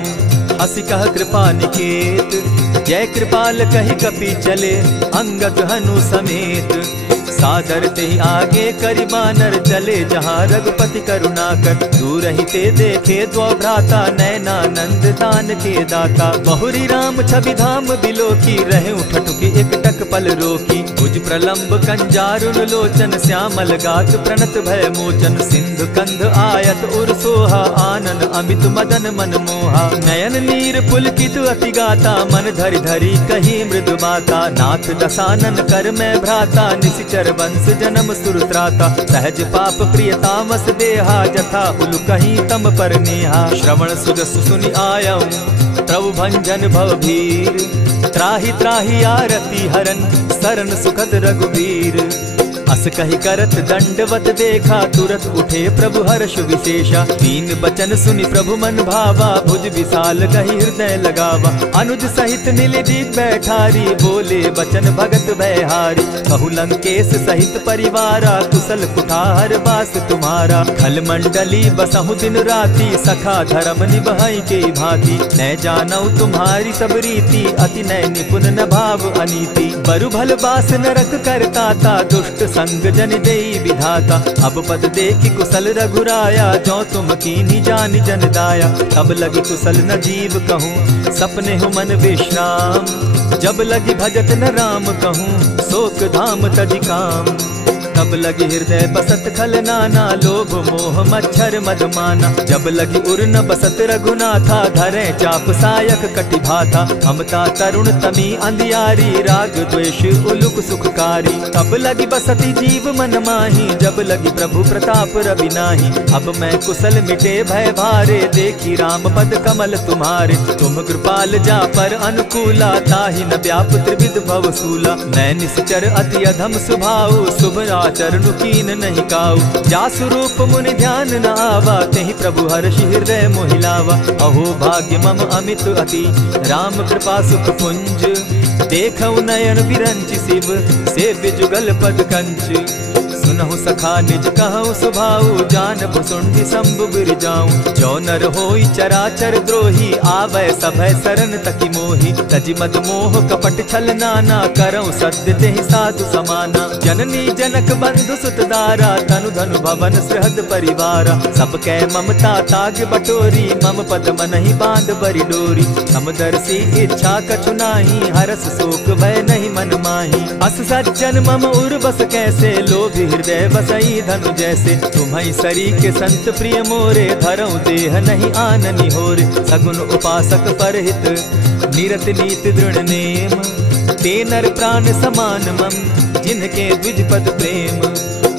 हसी कह कृपा निकेत। जय कृपाल कहि कपि चले, अंगद हनु समेत। सादर ते आगे करि बानर, चले जहाँ रघुपति करुणाकर। दूर ही ते देखे द्वौ भ्राता, नैनानंद दान के दाता। बहुरी राम छवि धाम बिलोकी, रहे ठठुकी एक टक पल रोकी। भुज प्रलंब कंजारुन लोचन, श्यामल गात प्रणत भय मोचन। सिंधु कंध आयत उर सोहा, आनन अमित मदन मन मोहा। नयन नीर पुलकित अति गाता, मन धरि धरि कही मृदु बाता। नाथ दसानन कर मैं भ्राता, निशिचर वंश जन्म सुरत्राता। सहज पाप प्रिय तामस देहा, जथा उलु कहीं तम पर नेहा। श्रवण सुजस सुनि आयऊ, प्रभु भंजन भव भीर। त्राहि त्राहि आरती हरन, सरन सुखद रघुवीर। अस कहि करत दंडवत देखा, तुरत उठे प्रभु हर्ष विशेषा। दीन बचन सुनि प्रभु मन भावा, भुज विशाल कहि हृदय लगावा। अनुज सहित नीलदीप बैठारी, बोले बचन भगत भयहारी। कहु लंकेश सहित परिवारा, कुशल कुठार बास तुम्हारा। खल मंडली बसहु दिन राति, सखा धर्म निभाई के भांति। न जानौ तुम्हारी सब रीति, अति नय निपुण न भाव अनीति। बरु भल बास नरक करताता, दुष्ट संग जन देई विधाता। अब पद देखि कुशल रघुराया, जो तुम कीन्ही जानि जन दाया। तब लगी कुशल न जीव कहूँ, सपने हो मन विश्राम। जब लगी भजत न राम कहूँ, शोक धाम तजि काम। तब लगी हृदय बसत खल नाना, लोभ मोह मच्छर मदमाना। जब लगी उर न बसत रघुनाथा, धरे चाप सायक कटि भाथा। ममता तरुण तमी अंधियारी, राग द्वेष उलुक सुखकारी। तब लगी बसती जीव मन माही, जब लगी प्रभु प्रताप रवि नाही। अब मैं कुशल मिटे भय भारे, देखी राम पद कमल तुम्हारे। तुम कृपाल जा पर अनुकूला, ताहि न व्याप त्रिविध भव सूला। मैं निश्चर अति अधम स्वभाव, शुभ चरणु कीन नहीं काऊ। जासु रूप मुनि ध्यान न आवा, तेहि प्रभु हर्षि हृदय मोहिलावा। अहो भाग्य मम अमित अति, राम कृपा सुख पुंज। देखऊ नयन बिरंचि शिव, सेव्य जुगल पद कंच। सुनहु सखा निज कहु सुभाऊ, जानब सुंडि शंभु गिर जाऊं। जो नर होई चराचर द्रोही, आवै सभय सरन तकि मोहि। तजि मद मोह कपट छल नाना, करऊं सत्य तेहि साधु समाना। जननी जनक बंधु सुत दारा, तनु धनु भवन सृहद परिवारा। सब कै ममता ताग बटोरी, मम पद मनहि बांध बरि डोरी। समदर्शी इच्छा कछु नाही, हरस शोक भय नहीं मन माही। अस सज्जन मम उर बस कैसे, लोभी हृदय बसई धनु जैसे। तुम्हारी सरी के संत प्रिय मोरे, धरऊं देह नहीं आननि होरे। सगुन उपासक परहित, निरत नीति दृढ़ नेम। ते नर प्राण समान मम, जिनके द्विज पद प्रेम।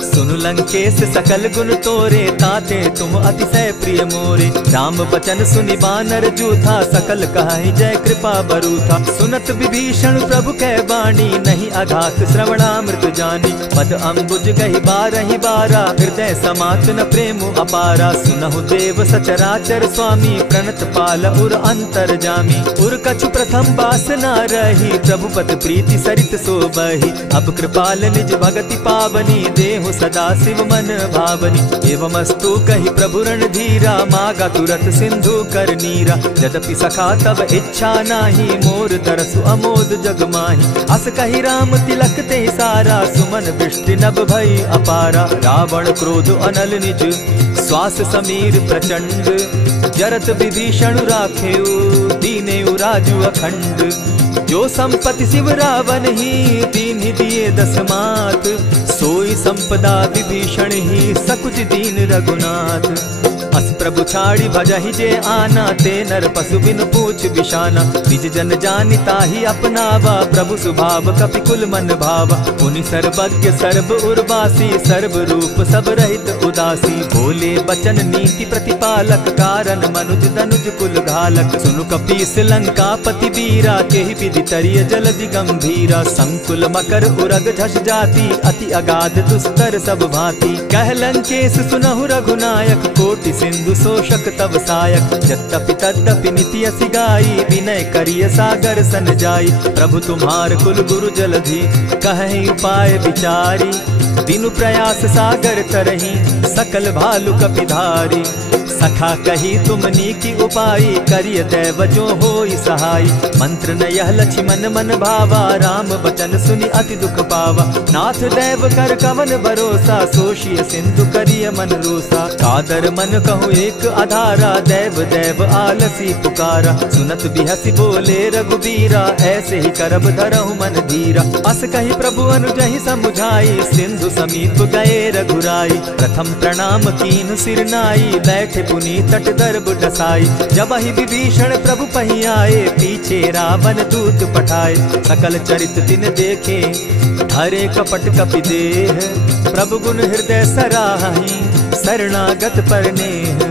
सुनु लंकेश सकल गुण तोरे, ताते तुम अतिशय प्रिय मोरे। राम बचन सुनि बानर जूथा, सकल कहाहि जय कृपा बरूथा। सुनत विभीषण प्रभु कै बाणी, नहीं अघात श्रवणामृत जानी। पद अम्बुज गहि बारहि बारा, हृदय समात न प्रेम अपारा। सुनहु देव सचराचर स्वामी, प्रणत पाल उर अंतर जामी। उर कछु प्रथम बास न रही, प्रभु पद प्रीति सरित सोबहि। अब कृपाल निज भगति पावनी, देहु सदा शिव मन भावनी। एवमस्तु कहि प्रभु रणधीरा, मागा तुरत सिंधु कर नीरा। यद्यपि सखा तब इच्छा नाही, मोर तरसु अमोद जग माही। अस कहि राम तिलक ते सारा, सुमन दृष्टि नभ भई अपारा। रावण क्रोध अनल निज, श्वास समीर प्रचंड। जरत विभीषण राखेउ, दीनेउ राजु अखंड। जो संपत्ति शिव रावण ही, दीन्हि दिए 10 मात। सोई संपदा विभीषण ही, सकुच दीन रघुनाथ। अस प्रभु छाड़ी भजहि जे आना, ते नर पशु बिनु पूछ बिशाना। निज जन जानिता ही अपनावा, प्रभु स्वभाव कपि कुल मन भावा। पुनि सर्वज्ञ सर्व उर्वासी, सर्व रूप सब रहित उदासी। बोले बचन नीति प्रतिपालक, कारण मनुज दनुज कुल घालक। सुनु कपीस लंकापति बीरा, केहि विधि तरिय जलधि गंभीरा। संकुल मकर उरग झष जाति, अति अगाध दुस्तर सब भांति। कह लंकेश सुनहु रघुनायक, कोटि सिंधु शोषक तब सायक। यद्यपि तद्यपि निति असि गाई, विनय करिय सागर सन जाई। प्रभु तुम्हार कुल गुरु जलधि, कहि उपाय विचारी। दिनु प्रयास सागर तरही, सकल भालु कपिधारी। सखा कही तुमनी की उपाय, करिय दैव जो होई सहाय। मंत्र न यह लक्ष्मण मन भावा, राम बचन सुनि अति दुख पावा। नाथ दैव कर कवन भरोसा, सोषिय सिंधु करिय मन रोसा। कादर मन कहूँ एक आधारा, दैव दैव आलसी पुकारा। सुनत बिहसी बोले रघुबीरा, ऐसे ही करब धरहु मन धीरा। अस कही प्रभु अनुजहि समुझाई, सिंधु समीप गए रघुराई। प्रथम प्रणाम कीन सिर नाई, बैठे पुनि तट दर्ब डसाई। जब ही विभीषण प्रभु पही आए, पीछे रावण दूत पठाए। सकल चरित तिन देखे, हरे कपट कपि देह। प्रभु गुण हृदय सराहि, शरणागत पर नेह।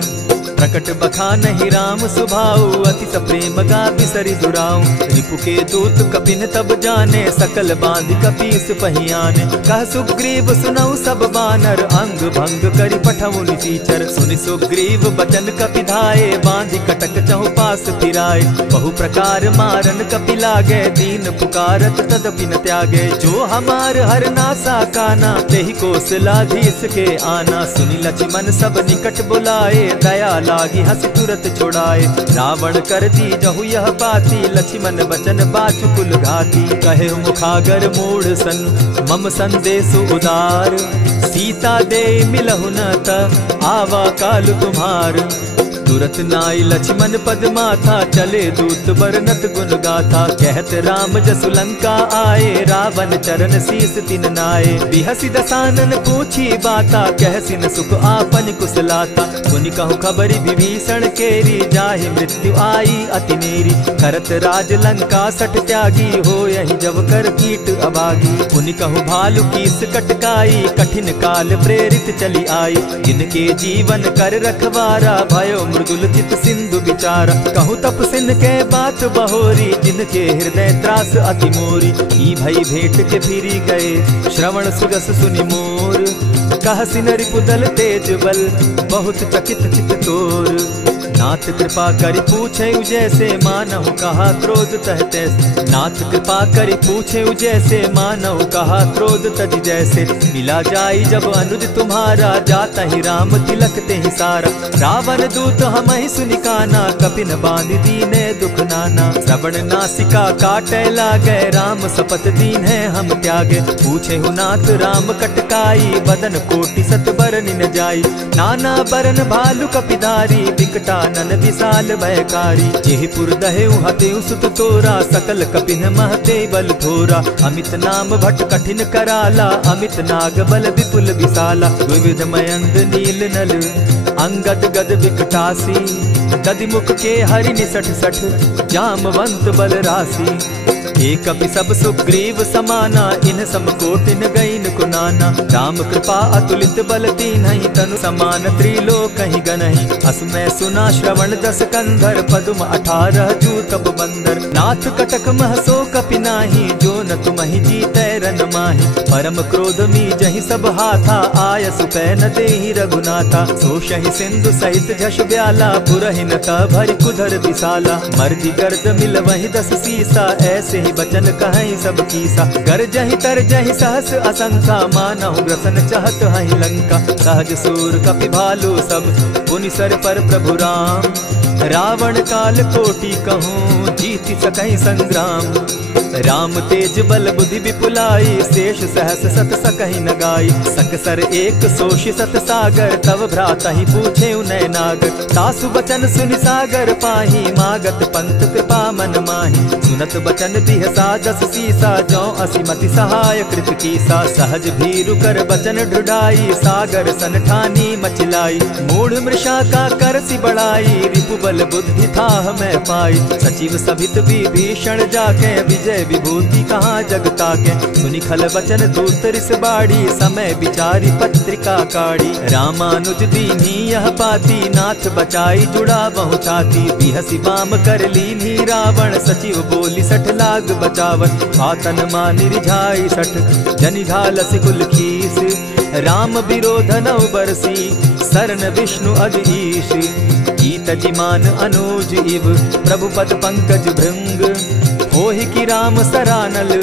प्रकट बखानहि राम सुभाऊ, अति सप्रेम गा बिसरि दुराऊ। रिपु के दूत कपिन तब जाने, सकल बांधि कपीस पहियाने। कह सुग्रीव सुनऊ सब बानर, अंग भंग करि पठऊ निसीचर। सुनि सुग्रीव बचन कपि धाये, बांधि कटक चहु पास फिराए। बहु प्रकार मारन कपि लागे, दीन पुकारत तदपि न त्यागे। जो हमार हर नासा काना, तेहि कौशलाधीश के आना। सुनि लक्ष्मण सब निकट बुलाए, दया लागी हंसी तुरत छुड़ाए। रावण कर दी जहु यह बाती, लक्ष्मण बचन बाचु कुल घाती। कहे मुखागर मूढ़ सन, मम संदेश उदार। सीता दे मिलहु न त, आवा काल तुम्हार। तुरत नाई लक्ष्मण पद माथा, चले दूत बरनत गुण गाथा। कहत राम जसु लंका आए, रावण चरण शीस तिन नाये। बिहसी दसानन पूछी बाता, कहसी न सुख आपन कुशलाता। सुनि कहु खबरी विभीषण केरी, जाहि मृत्यु आई अति नेरी। करत राज लंका सठ त्यागी, हो यही जब कर कीट अभागी। पुनि कहु भालु कीस कटकाई, कठिन काल प्रेरित चली आई। जिनके जीवन कर रखवारा, भयो मृदुल चित सिंधु विचारा। कहु तप सिन के बात बहोरी, जिनके हृदय त्रास अति मोरी। ई भई भेंट के फिरी गए, श्रवण सुजस सुनि मोर। कह सिन रिपुदल तेज बल, बहुत चकित चित तोर। नाथ कृपा करि पूछे जैसे, मानहु कहा क्रोध तह तैसे। नाथ कृपा करि पूछे जैसे, मानहु कहा क्रोध तज जैसे। मिला जाई जब अनुज तुम्हारा, जाता ही राम तिलक ते ही सारा। रावण दूत हम ही सुनिकाना, कपिन बांध दीने दुख नाना। श्रवण नासिका काटे लागे, राम सपत दीन है हम त्यागे। पूछे हु नाथ राम कटकाई, बदन कोटि सत बरन न जाई। नाना बरन भालु कपिधारी, विकटा नन विशाल भयकारी। जेहि पुर दहेउ हतेउ सुत तोरा, सकल कपिन महते बल थोरा। अमित नाम भट कठिन कराला, अमित नाग बल विपुल विशाला। विविध मयंग नील नल, अंगद गद विकटासी। गदिमुख के हरि निसठ सठ, जामवंत बल राशि। एक कपि सब सुग्रीव समाना, इन समकोटिन गईन कुनाना। राम कृपा अतुलित बल दीन्हि, तनु समान त्रिलोक ही गनहि। अस मैं सुना श्रवण दस कंधर, पदुम 18 जूतब बंदर। नाथ कटक महसो कपि नाही, जो न तुमहि जीतै रन माहि। परम क्रोध मी जहि सब हाथा, आय सुपै न देहि रघुनाथा। सोषहि सिंधु सहित झष ब्याला, पुरहि न त भरि कुधर विशाला। मर्दि गर्द मिल वहि 10 सीसा, ऐसे बचन कहीं सब कीसा। कर जहि तर जहि सहस असंख्या, मानहु ग्रसन चाहत हहि लंका। सहज सूर कपि भालु सब, पुनि सर पर प्रभु राम। रावण काल कोटि कहूँ, जीति सकहि संग्राम। राम तेज बल बुद्धि विपुलाई, शेष सहस सत सकहि न गाई। सकसर एक सोषि सत सागर, तव भ्राता ही पूछे उनय नागर। तासु बचन सुनि सागर पाही, मागत पंत कृपा मन माही। सुनत बचन बिहसा जस सीसा, जौ असिमति सहाय कृत कीसा। सहज भीरु कर बचन ढुढ़ाई, सागर सन ठानी मचिलाई। मूढ़ मृषा का कर सी बढ़ाई, रिपु बल बुद्धि थाह मैं पाई। सचिव सभित विभीषण जाके, विजय विभूति कहाँ जगता के। सुनि खल वचन दूत रिस बाड़ी, समय विचारी पत्रिका काढ़ी। रामानुज दीनी यह पाती, नाथ बचाई जुड़ा बहु छाती। बिहसी बाम कर लीनी रावण, सचिव बोली सठ लाग बचावन। आतन मानि रिझाई सठ, जनि घालसि कुल खीस। राम विरोध नौ बरसी, सरन विष्णु अग ईश। ईत जिमान अनुज इव, प्रभु पद पंकज भृंग। होहि की राम सरानल,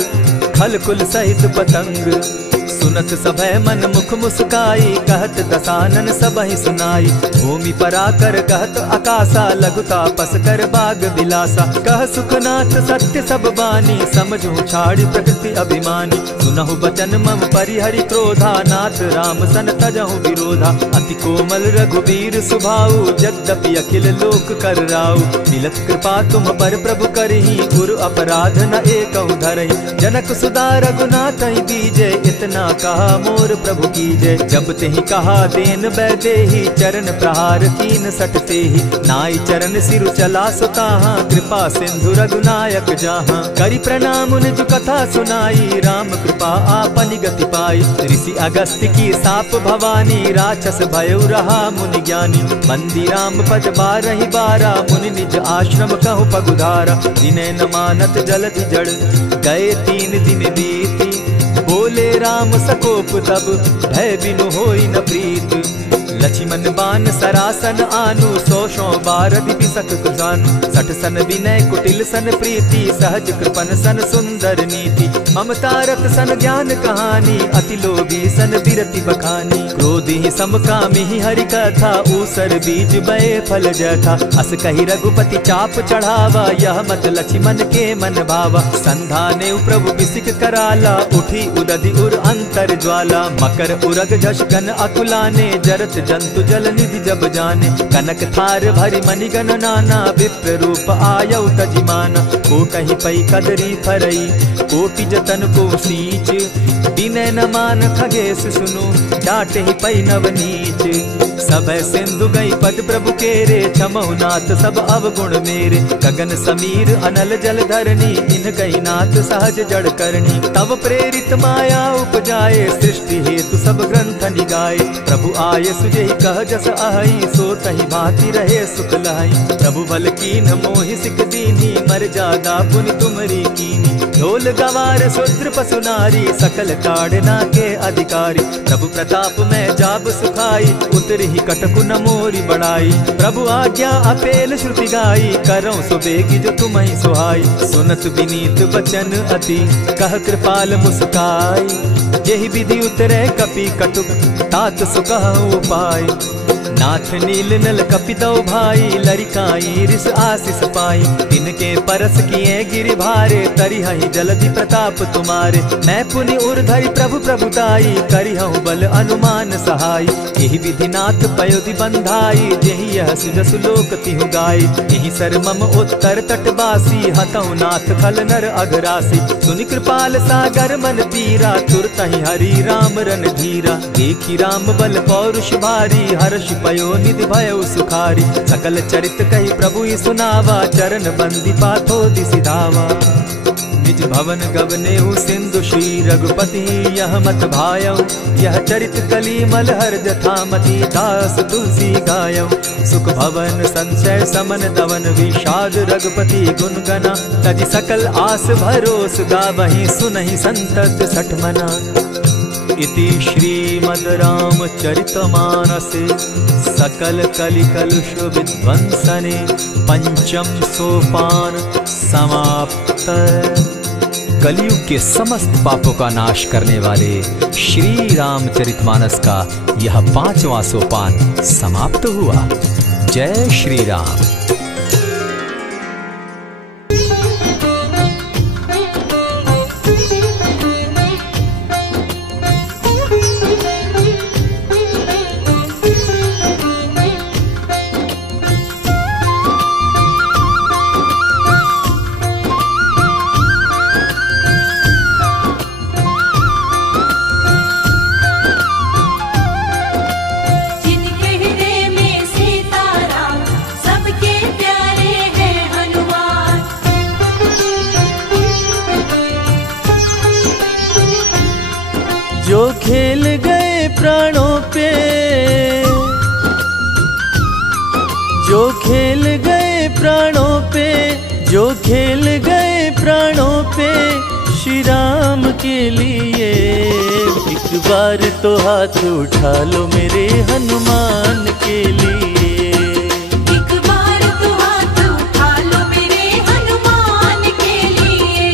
खल कुल सहित पतंग। सुनत सभय मन मुख मुस्काई, कहत दसानन सबहि सुनाई। भूमि पराकर कहत आकाशा, लघु तापस कर बाग बिलासा। कह सुखनाथ सत्य सब बानी, समझू छाड़ी प्रकृति अभिमानी। सुनहु बचन मम परिहरि क्रोधा, नाथ राम सन तजहु विरोधा। अति कोमल रघुबीर सुभाऊ, यद्यपि अखिल लोक कर राऊ। मिलत कृपा तुम पर प्रभु करही, गुरु अपराध न एकहु धरहि। जनक सुधा रघुनाथ दीजे, इतना कहा मोर प्रभु कीजय। जब तेहि कहा देन बैदेही, चरण प्रहार कीन सटते ही। नाई चरण सिरु चला सुताहा, कृपा सिंधु रघुनायक जाहा। करि प्रणाम निज कथा सुनाई, राम कृपा आपनि गति पाई। ऋषि अगस्त्य की साप भवानी, राक्षस भयउ रहा मुनि ज्ञानी। बंदी राम पद बारहि बारा, मुनि निज आश्रम कहु पगुधारा। विनय न मानत जलधि जड़, गए 3 दिन बीती। बोले राम सकोप तब, भय बिनु होई न प्रीत। लक्ष्मण बान सरासन आनु, 100 बार दिपिसक कुजानु। 60 सन विनय कुटिल सन प्रीति, सहज कृपन सन सुंदर नीति। ममता रत सन ज्ञान कहानी, अति लोभी सन बिरति बखानी। क्रोधी समकामी हरि कथा, ऊसर बीज बये फल जथा। अस कही रघुपति चाप चढ़ावा, यह मत लक्ष्मण के मन भावा। संधाने प्रभु बिसिक कराला, उठी उदधि उर अंतर ज्वाला। मकर उरग झषगन अकुलाने, जरत जंतु जल निधि जब जाने। कनक थार भरि मणिगण नाना, विप्र रूप आयउ तजिमाना। कोटहि पै कदरी फरई, कोटि जतन को सींच। विनय न मान खगेश सुनु, डांटहि पै नवनीच। सभय सिंधु गई पद प्रभु केरे, क्षमहु नाथ सब अवगुण मेरे। गगन समीर अनल जल धरनी, इन कही नाथ सहज जड़ करनी। तब प्रेरित माया उपजाए, सृष्टि हेतु सब ग्रंथ निगाए। प्रभु आय सुजेहि कह जस अहई, सो तहि भांति रहे सुख लहई। प्रभु बल कीन मोहि सिख दीनी, मर्यादा पुनि तुमरी कीनी। ढोल गवार शूद्र पशु नारी, सकल ताड़ना के अधिकारी। प्रभु प्रताप में जाब सुखाई, उतरि कटकु न मोरी बढ़ाई। प्रभु आज्ञा अपेल श्रुति गाई, करौ सो बेगी जो तुम्हि सुहाई। सुनत विनीत बचन अति, कह कृपाल मुस्काई। जेहि विधि उतरे कपि कटुक, तात सो कहु उपाय। नाथ नील नल कपितौ भाई, लरिकाई रिस आशीष पाई। तिनके परस किए गिरि भारे, तरिहहि जलधि प्रताप तुम्हारे। मैं पुनि उर्धरि प्रभु प्रभुताई, करिहउ बल अनुमान सहाय। एहि विधि नाथ पयोधि बंधाई, जेहि यह सुजसु लोक तिहु गाई। एहि सर मम उत्तर तटवासी, हतौ नाथ खल नर अघरासी। सुनि कृपाल सागर मन पीरा, तुरतहि हरि राम रन धीरा। देखि राम बल पौरुष भारी, हर्ष पयो निधि भयउ सुखारी। सकल चरित कही प्रभु ही सुनावा, चरण बंदी पाथो दिसि धावा। निज भवन गवनेउ सिंधु श्री रघुपति, यह मत भायउ। यह चरित कली मलहर जथामति, दास तुलसी गायउ। सुख भवन संशय समन दवन, विषाद रघुपति गुण गना। तजि सकल आस भरोस, गावहि सुनहि संतत सठ मना। इति श्रीमद् रामचरितमानसे, सकल कलिकलुष विध्वंसने। पंचम सोपान समाप्त। कलयुग के समस्त पापों का नाश करने वाले श्री रामचरितमानस का यह 5वां सोपान समाप्त हुआ। जय श्री राम। जो खेल गए प्राणों पे, जो खेल गए प्राणों पे, जो खेल गए प्राणों पे श्री राम के लिए। एक बार तो हाथ उठा लो मेरे हनुमान के लिए। एक बार तो हाथ उठा लो मेरे हनुमान के लिए।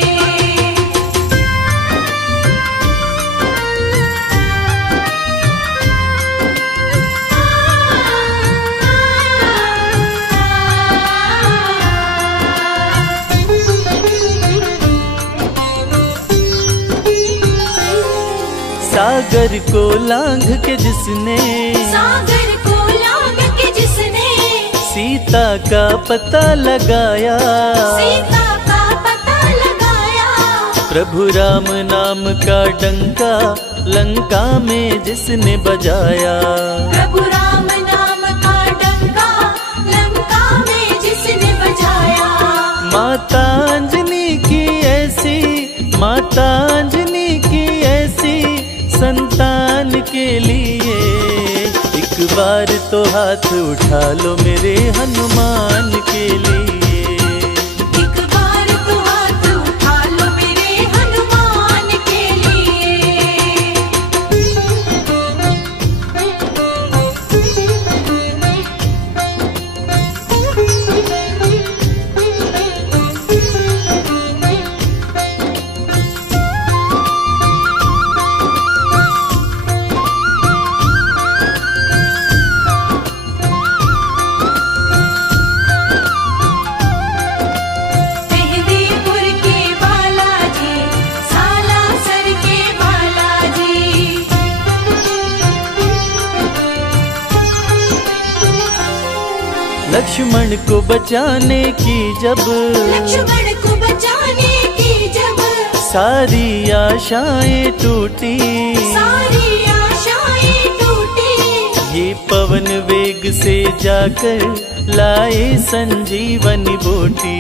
सागर को लांघ के जिसने, सागर को लांघ के जिसने सीता का पता लगाया, सीता का पता लगाया। प्रभु राम नाम का डंका लंका में जिसने बजाया, प्रभु राम नाम का डंका लंका में जिसने बजाया। माता अंजनी की ऐसी, माता अंजनी की ऐसी संतान के लिए। एक बार तो हाथ उठा लो मेरे हनुमान के लिए। एक बार तो हाथ उठा लो मेरे हनुमान के लिए। मेहंदीपुर के बालाजी, सालासर के बालाजी। लक्ष्मण को बचाने की जब, लक्ष्मण को बचाने की जब सारी आशाएं टूटी, सारी आशाएं टूटी। ये पवन वेग से जाकर लाए संजीवनी बूटी।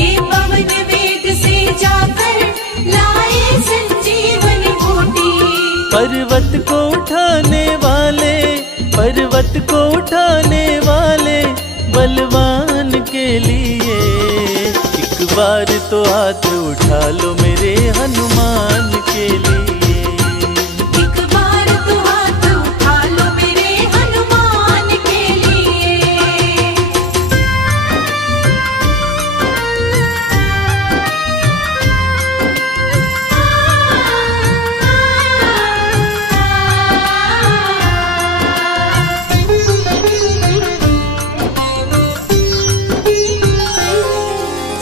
ये पवन वेग से जाकर लाए संजीवनी बूटी। पर्वत को उठाने वाले, पर्वत को उठाने वाले बलवान के लिए। एक बार तो हाथ उठा लो मेरे हनुमान के लिए। एक बार तो हाथ उठा लो मेरे हनुमान के लिए।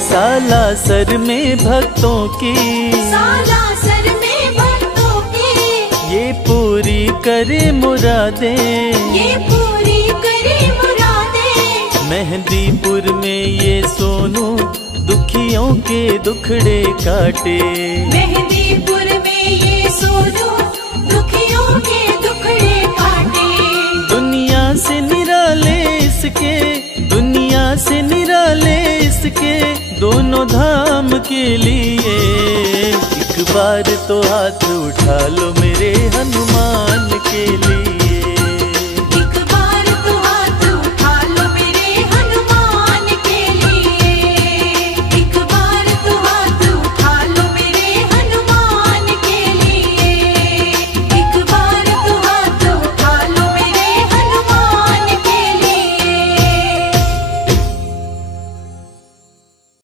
सालासर में भक्तों की, सालासर में भक्तों की ये पूरी करे मुरादें, ये पूरी करे मुरादें। मेहंदीपुर में ये सोनू दुखियों के दुखड़े काटे। मेहंदीपुर में ये सोनू दुखियों के दुखड़े काटे। दुनिया से निराले इसके, दुनिया से निराले इसके दोनों धाम के लिए। एक बार तो हाथ उठा लो मेरे हनुमान के लिए।